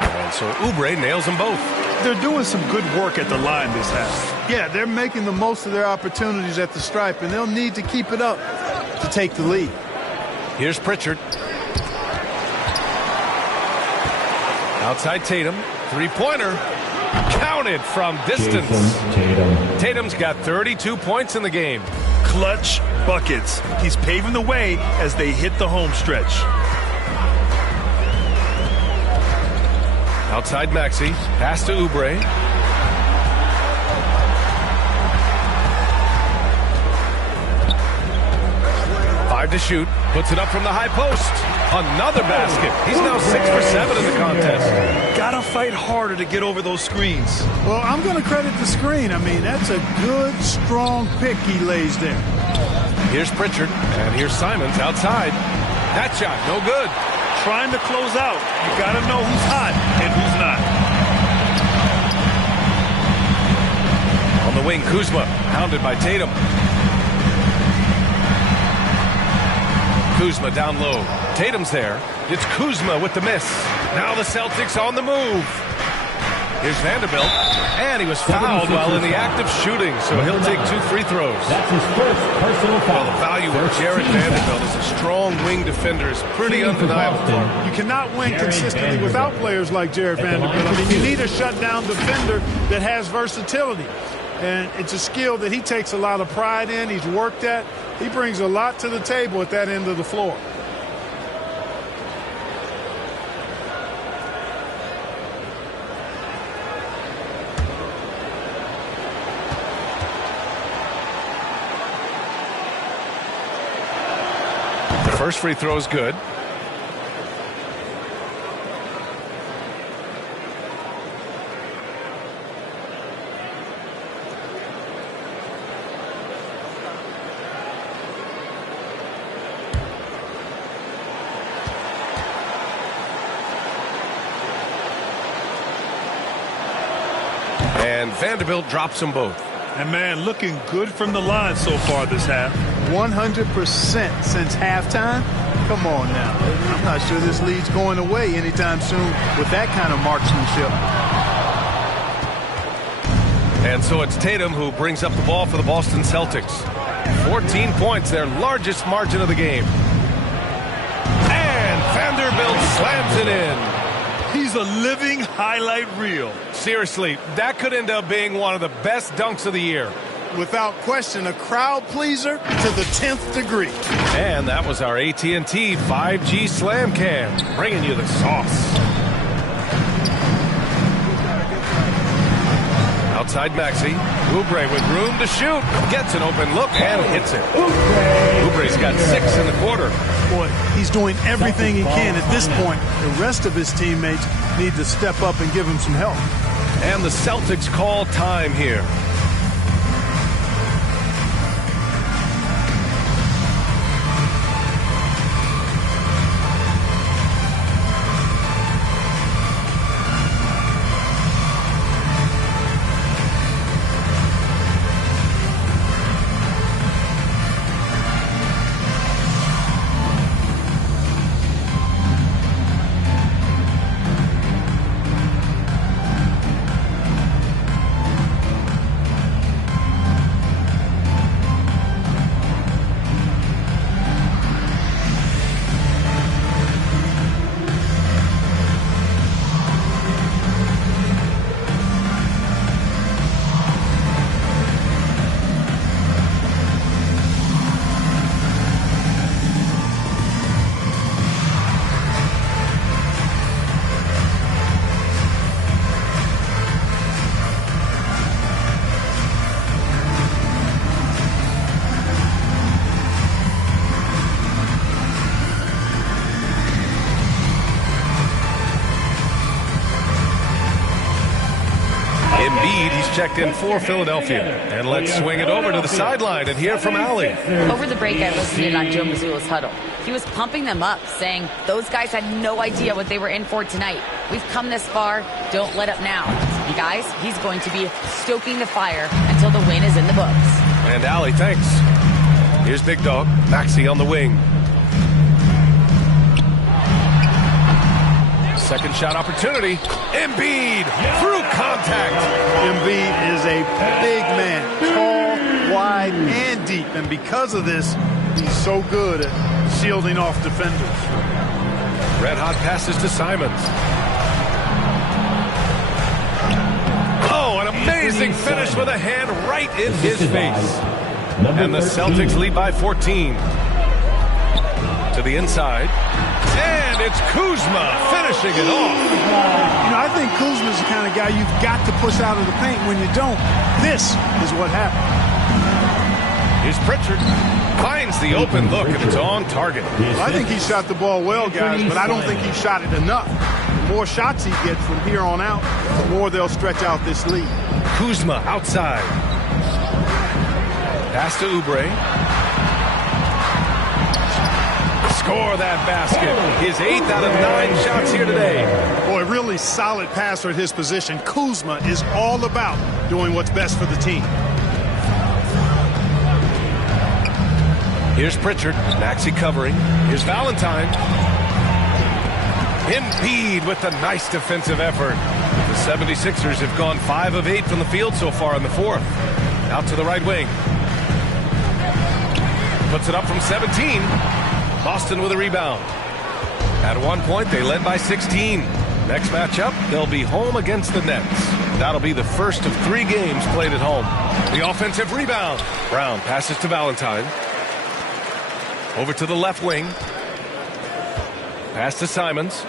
And so Oubre nails them both. They're doing some good work at the line this half. Yeah, they're making the most of their opportunities at the stripe, and they'll need to keep it up to take the lead. Here's Pritchard. Outside Tatum. Three-pointer. Counted from distance. Tatum's got 32 points in the game. Clutch buckets. He's paving the way as they hit the home stretch. Outside Maxey. Pass to Oubre. Five to shoot. Puts it up from the high post. Another basket. He's now 6 for 7 in the contest. Gotta fight harder to get over those screens. Well, I'm going to credit the screen. I mean, that's a good, strong pick he lays there. Here's Pritchard. And here's Simons outside. That shot, no good. Trying to close out. You got to know who's hot and who's not. On the the wing, Kuzma, hounded by Tatum. Kuzma down low. Tatum's there. It's Kuzma with the miss. Now the Celtics on the move. Here's Vanderbilt. And he was fouled while in the act of shooting, so he'll take 2 free throws. That's his first personal foul. Well, the value of Jared Vanderbilt as a strong wing defender is pretty undeniable. You cannot win consistently without players like Jared Vanderbilt. I mean, you need a shutdown defender that has versatility. And it's a skill that he takes a lot of pride in. He's worked at. He brings a lot to the table at that end of the floor. The first free throw is good. And Vanderbilt drops them both. And, man, looking good from the line so far this half. 100% since halftime. Come on now. I'm not sure this lead's going away anytime soon with that kind of marksmanship. And so it's Tatum who brings up the ball for the Boston Celtics. 14 points, their largest margin of the game. And Vanderbilt slams it in. He's a living highlight reel. Seriously, that could end up being one of the best dunks of the year. Without question, a crowd pleaser to the 10th degree. And that was our AT&T 5G Slam Cam, bringing you the sauce. Outside Maxey. Oubre with room to shoot. Gets an open look and hits it. Oubre's got 6 in the quarter. Boy, he's doing everything he can at this point. The rest of his teammates need to step up and give him some help. And the Celtics call time here. Checked in for Philadelphia. And let's swing it over to the sideline and hear from Allie. Over the break, I listened in on Joe Mazzulla's huddle. He was pumping them up, saying those guys had no idea what they were in for tonight. We've come this far. Don't let up now. And guys, he's going to be stoking the fire until the win is in the books. And Allie, thanks. Here's Big Dog. Maxey on the wing. Second shot opportunity. Embiid through contact. Embiid is a big man, tall, wide, and deep. And because of this, he's so good at shielding off defenders. Red hot passes to Simons. Oh, an amazing finish with a hand right in his face. And the Celtics lead by 14. To the inside. And it's Kuzma finishing it off. You know, I think Kuzma's the kind of guy you've got to push out of the paint. When you don't, this is what happened. Here's Pritchard. Finds the open look, and it's on target. I think he shot the ball well, guys, but I don't think he shot it enough. The more shots he gets from here on out, the more they'll stretch out this lead. Kuzma outside. Pass to Oubre. Score that basket. His 8th out of 9 shots here today. Boy, really solid passer at his position. Kuzma is all about doing what's best for the team. Here's Pritchard. Maxey covering. Here's Valentine. Embiid with a nice defensive effort. The 76ers have gone 5 of 8 from the field so far in the fourth. Out to the right wing. Puts it up from 17. Boston with a rebound. At one point, they led by 16. Next matchup, they'll be home against the Nets. That'll be the first of 3 games played at home. The offensive rebound. Brown passes to Valentine. Over to the left wing. Pass to Simons.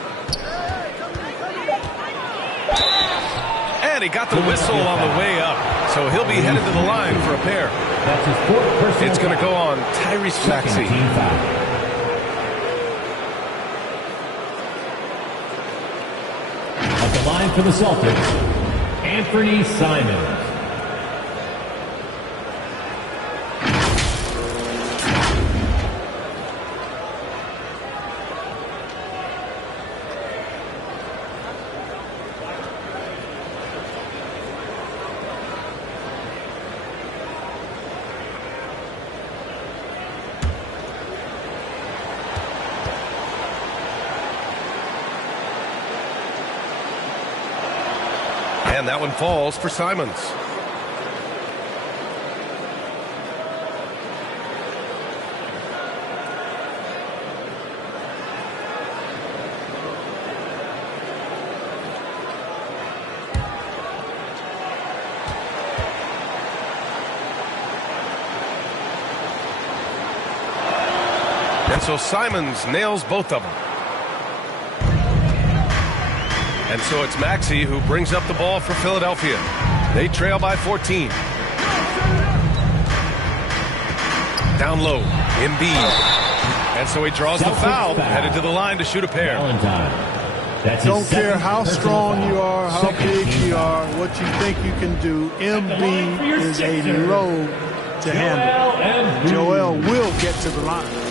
And he got the whistle on the way up. So he'll be headed to the line for a pair. That's his 4th personal. It's going to go on Tyrese Maxey. Team foul. At the line for the Celtics, Anthony Simons. And that one falls for Simons. And so Simons nails both of them. And so it's Maxey who brings up the ball for Philadelphia. They trail by 14. Down low, Embiid. And so he draws the foul, headed to the line to shoot a pair. Don't care how strong you are, how big you are, what you think you can do. Embiid is a load to handle. Joel will get to the line.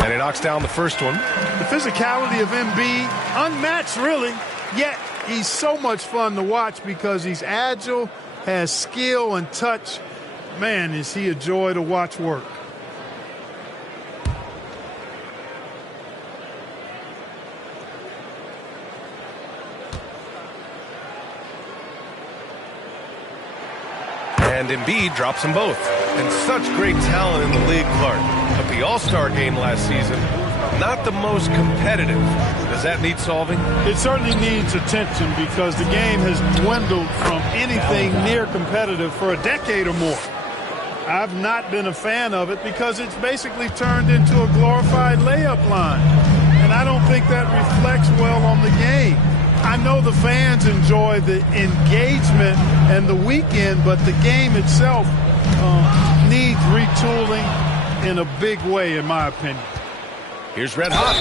And he knocks down the first one. The physicality of Embiid, unmatched really, yet he's so much fun to watch because he's agile, has skill and touch. Man, is he a joy to watch work. And Embiid drops them both. And such great talent in the league, Clark. But the All-Star game last season, not the most competitive. Does that need solving? It certainly needs attention because the game has dwindled from anything near competitive for a decade or more. I've not been a fan of it because it's basically turned into a glorified layup line. And I don't think that reflects well on the game. I know the fans enjoy the engagement and the weekend, but the game itself needs retooling in a big way, in my opinion. Here's Red Hot.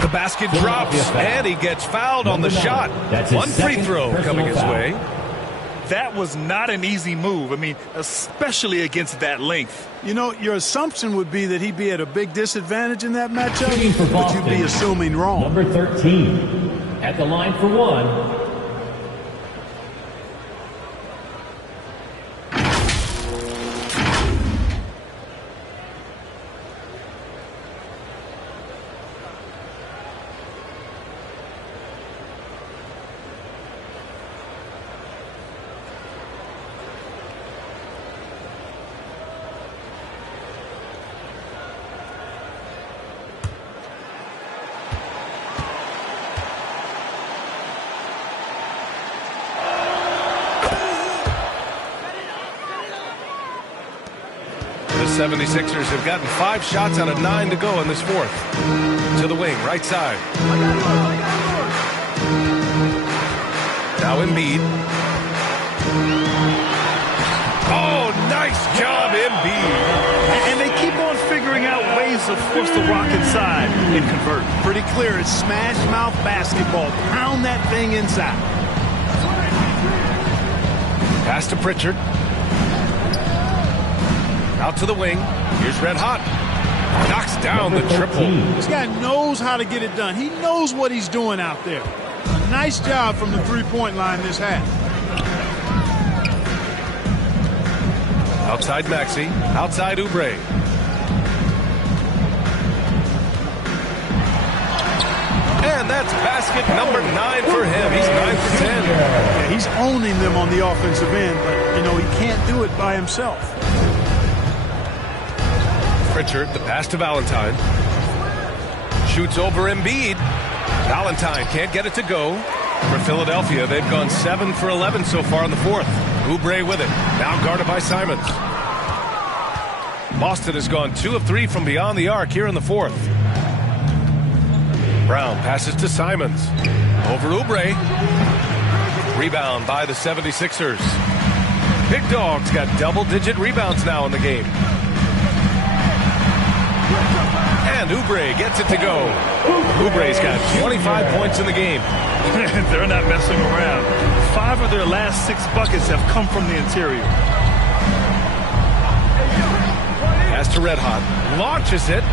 The basket drops, and he gets fouled on the shot. One free throw coming his way. That was not an easy move. I mean, especially against that length. You know, your assumption would be that he'd be at a big disadvantage in that matchup, but you'd be assuming wrong. Number 13, at the line for one. The 76ers have gotten 5 shots out of 9 to go in this fourth. To the wing, right side. Now Embiid. Oh, nice job, Embiid. And they keep on figuring out ways so force the rock inside and convert. Pretty clear. It's smash mouth basketball. Pound that thing inside. Pass to Pritchard. Out to the wing. Here's Red Hot. Knocks down the triple. This guy knows how to get it done. He knows what he's doing out there. Nice job from the three-point line this half. Outside Maxey. Outside Oubre. And that's basket number 9 for him. He's 9 for 10. Yeah, he's owning them on the offensive end, but, you know, he can't do it by himself. Pritchard, the pass to Valentine. Shoots over Embiid. Valentine can't get it to go. For Philadelphia, they've gone 7 for 11 so far in the fourth. Oubre with it. Now guarded by Simons. Boston has gone 2 of 3 from beyond the arc here in the fourth. Brown passes to Simons. Over Oubre. Rebound by the 76ers. Big Dog's got double-digit rebounds now in the game. And Oubre gets it to go. Oubre's got 25 points in the game. They're not messing around. 5 of their last 6 buckets have come from the interior. Pass to Red Hot. Launches it.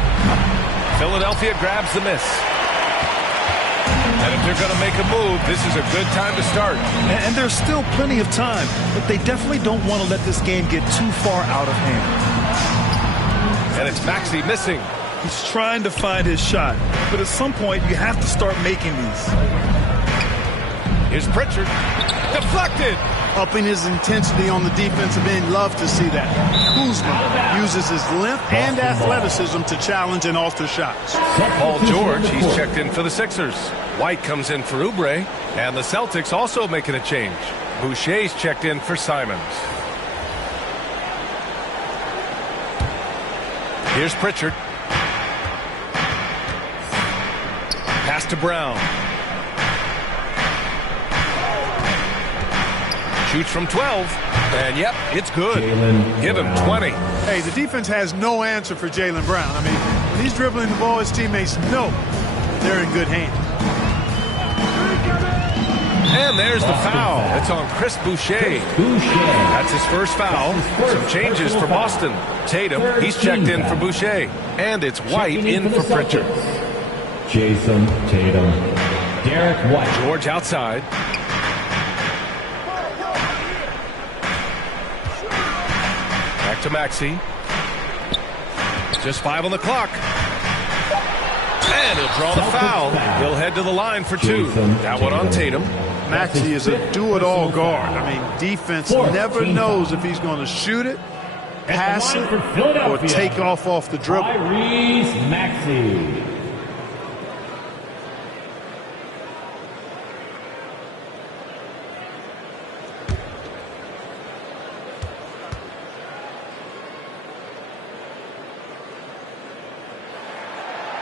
Philadelphia grabs the miss. And if they're going to make a move, this is a good time to start. And there's still plenty of time, but they definitely don't want to let this game get too far out of hand. And it's Maxey missing. He's trying to find his shot, but at some point you have to start making these. Here's Pritchard. Deflected. Upping his intensity on the defensive end. Love to see that. Kuzma uses his length and athleticism to challenge and alter shots. Paul George, he's checked in for the Sixers. White comes in for Oubre, and the Celtics also making a change. Boucher's checked in for Simons. Here's Pritchard. Pass to Brown. Shoots from 12. And, yep, it's good. Give him 20. Hey, the defense has no answer for Jaylen Brown. I mean, when he's dribbling the ball, his teammates know they're in good hands. And there's the foul. It's on Chris Boucher. That's his first foul. Some changes for Boston. Tatum, he's checked in for Boucher. And it's White in for Pritchard. Jason Tatum. Derek White. George outside. Back to Maxey. Just 5 on the clock. And he'll draw the foul. He'll head to the line for 2. That one on Tatum. Maxey is a do-it-all guard. I mean, defense never knows if he's going to shoot it, pass it, or take off the dribble. Tyrese Maxey.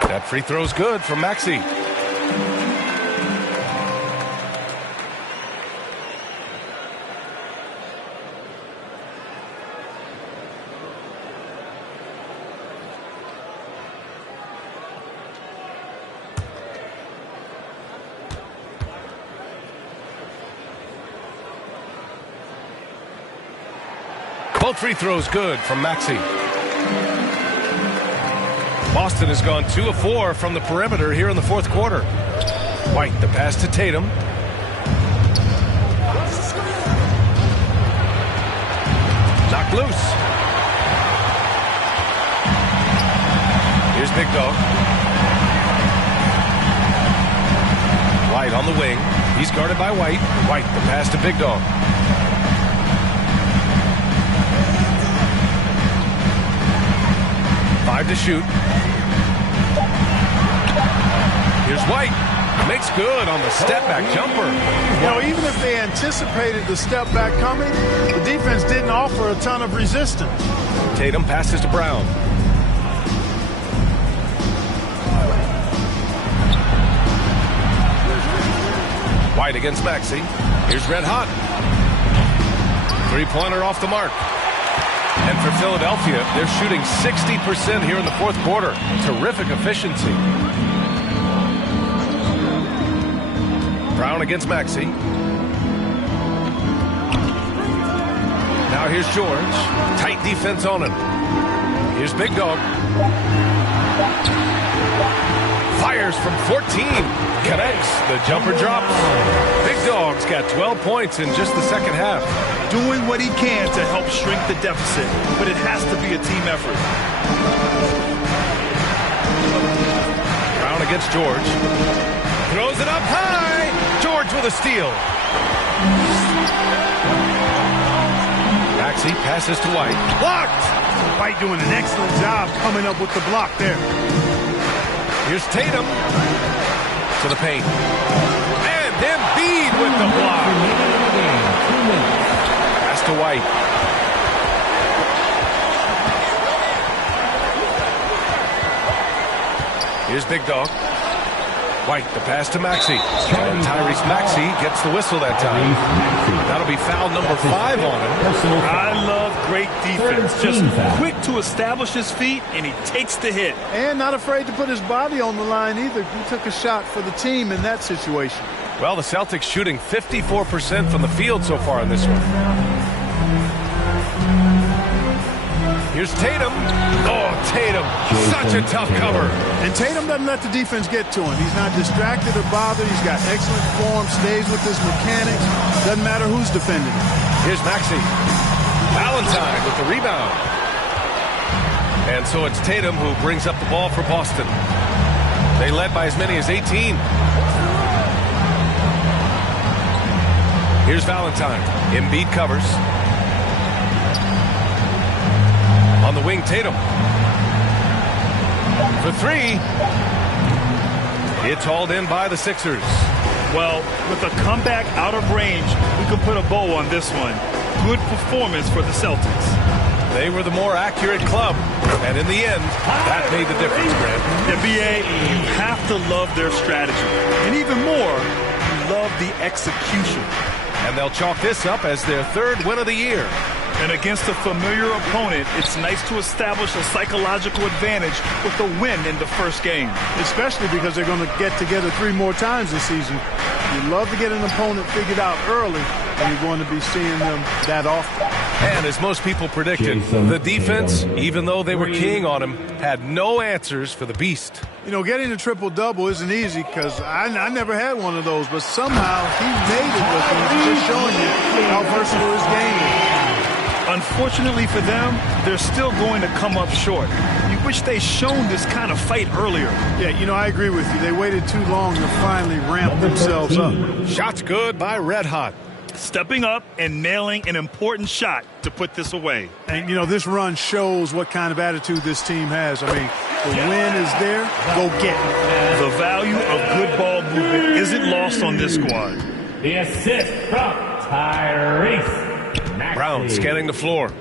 That free throw's good from Maxey. Both free throws good from Maxey. Boston has gone 2 of 4 from the perimeter here in the fourth quarter. White, the pass to Tatum. Knocked loose. Here's Big Dog. White on the wing. He's guarded by White. White, the pass to Big Dog. Five to shoot. Here's White. Makes good on the step-back jumper. You know, even if they anticipated the step-back coming, the defense didn't offer a ton of resistance. Tatum passes to Brown. White against Maxey. Here's Red Hot. Three-pointer off the mark. And for Philadelphia, they're shooting 60% here in the fourth quarter. Terrific efficiency. Brown against Maxey. Now here's George. Tight defense on him. Here's Big Dog. Fires from 14. Connects. The jumper drops. Big Dog's got 12 points in just the second half. Doing what he can to help shrink the deficit, but it has to be a team effort. Brown against George. Throws it up high. George with a steal. Maxey passes to White. Blocked. White doing an excellent job coming up with the block there. Here's Tatum to the paint. And Embiid with the block. Pass to White. Here's Big Dog. White, the pass to Maxey. And Tyrese Maxey gets the whistle that time. That'll be foul number 5 on him. I love great defense. Just quick to establish his feet, and he takes the hit. And not afraid to put his body on the line either. He took a shot for the team in that situation. Well, the Celtics shooting 54% from the field so far in this one. Here's Tatum. Oh, Tatum. Such a tough cover. And Tatum doesn't let the defense get to him. He's not distracted or bothered. He's got excellent form, stays with his mechanics. Doesn't matter who's defending him. Here's Maxey. Valentine with the rebound. And so it's Tatum who brings up the ball for Boston. They led by as many as 18. Here's Valentine. Embiid covers. On the wing, Tatum. For 3. It's hauled in by the Sixers. Well, with a comeback out of range, we can put a bow on this one. Good performance for the Celtics. They were the more accurate club. And in the end, that made the difference, Grant. NBA, you have to love their strategy. And even more, you love the execution. And they'll chalk this up as their 3rd win of the year. And against a familiar opponent, it's nice to establish a psychological advantage with a win in the first game. Especially because they're going to get together 3 more times this season. You love to get an opponent figured out early, and you're going to be seeing them that often. And as most people predicted, the defense, even though they were keying on him, had no answers for the beast. You know, getting a triple-double isn't easy because I never had one of those, but somehow he made it with them. It's just showing you how versatile his game is. Unfortunately for them, they're still going to come up short. You wish they'd shown this kind of fight earlier. Yeah, you know, I agree with you. They waited too long to finally ramp themselves up. Shots good by Red Hot. Stepping up and nailing an important shot to put this away. And, you know, this run shows what kind of attitude this team has. I mean, the win is there, go get it. The value of good ball movement isn't lost on this squad. The assist from Tyrese Maxey. Brown scanning the floor.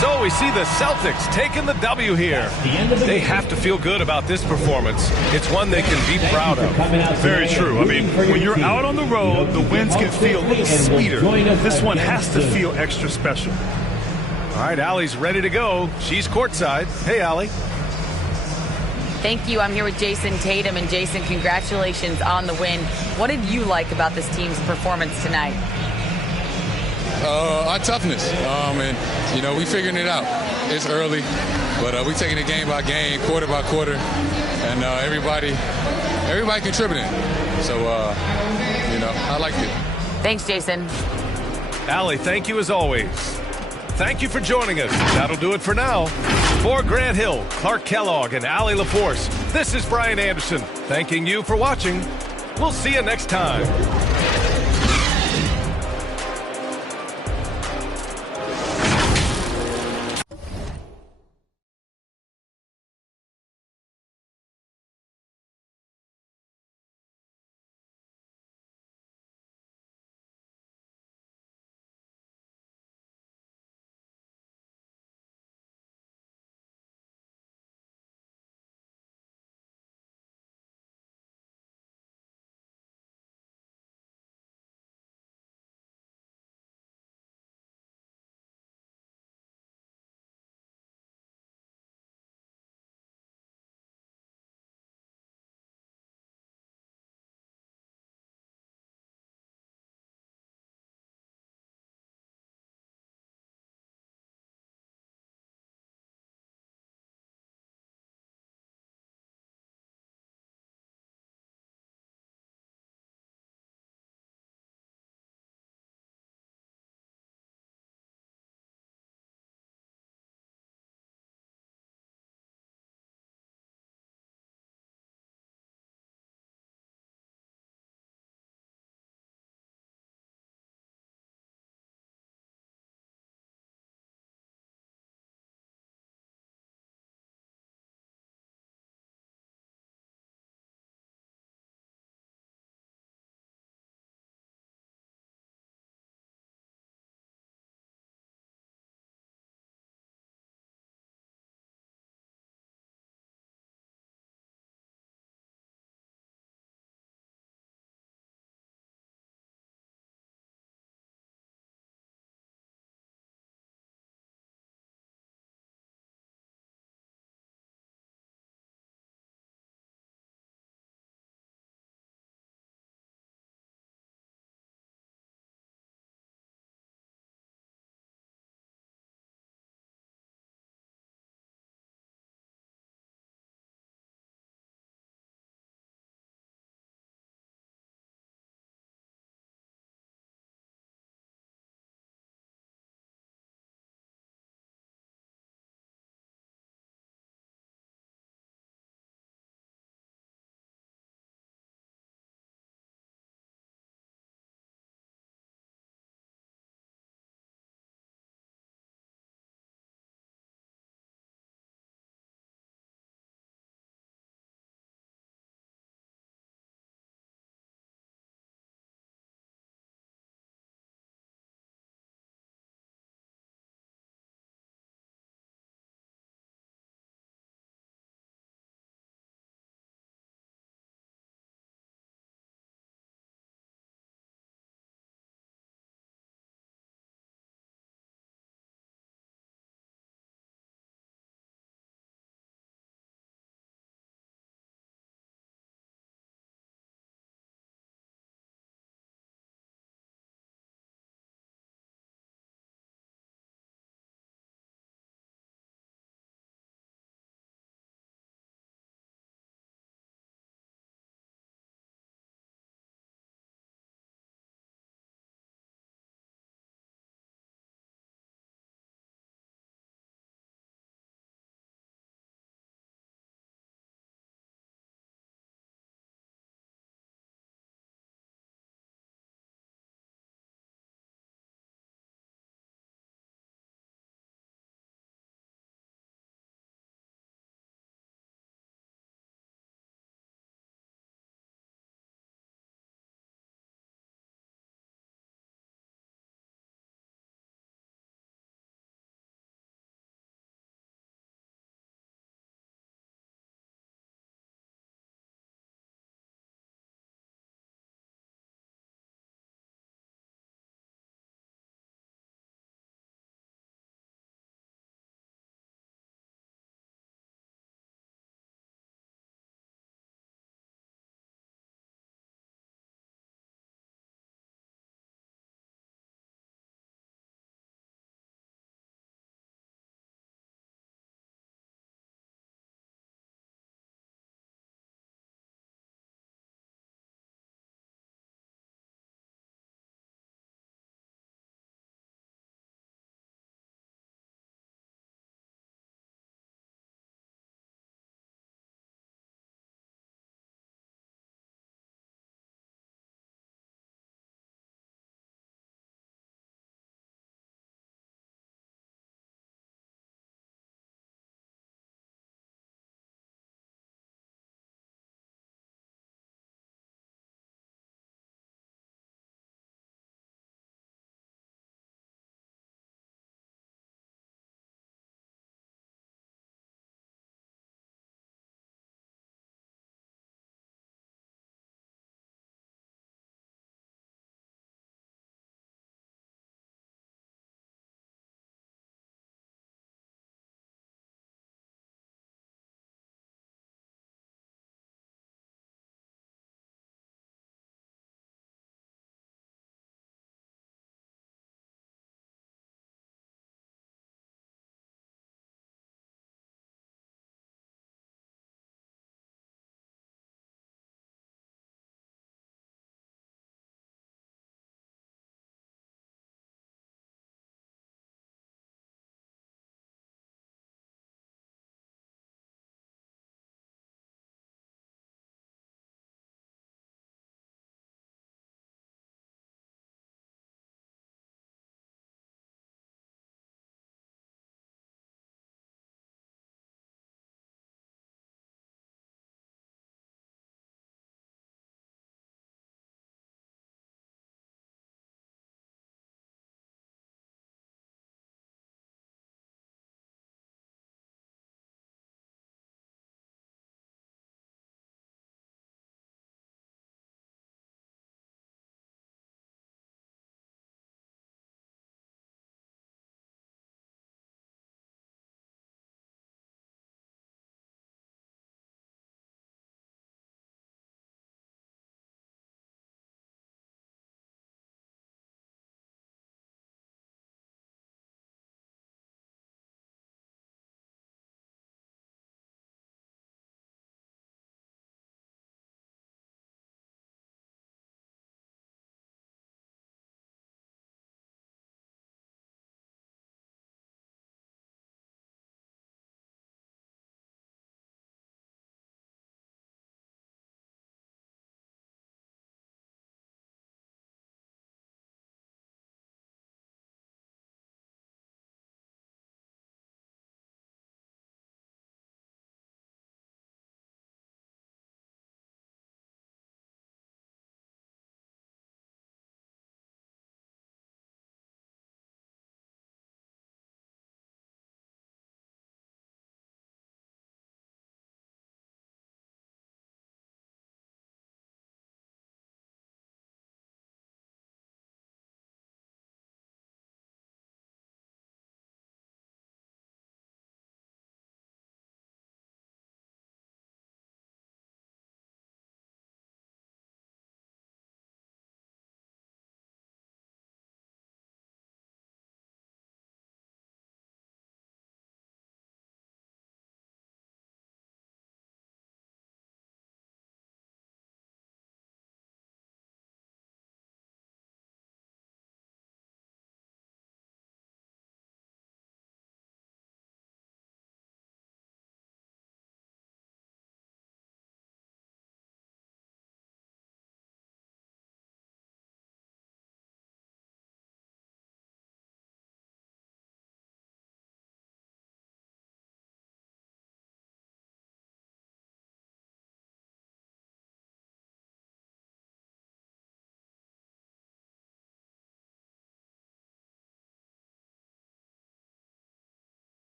So we see the Celtics taking the W here. They have to feel good about this performance. It's one they can be proud of. Very true. I mean, when you're out on the road, the wins can feel a little sweeter. This one has to feel extra special. All right, Allie's ready to go. She's courtside. Hey, Allie. Thank you. I'm here with Jason Tatum. And Jason, congratulations on the win. What did you like about this team's performance tonight? Our toughness. And, you know, we figuring it out. It's early, but we taking it game by game, quarter by quarter, and everybody contributing. So, you know, I liked it. Thanks, Jason. Allie, thank you as always. Thank you for joining us. That'll do it for now. For Grant Hill, Clark Kellogg, and Allie LaForce, this is Brian Anderson, thanking you for watching. We'll see you next time.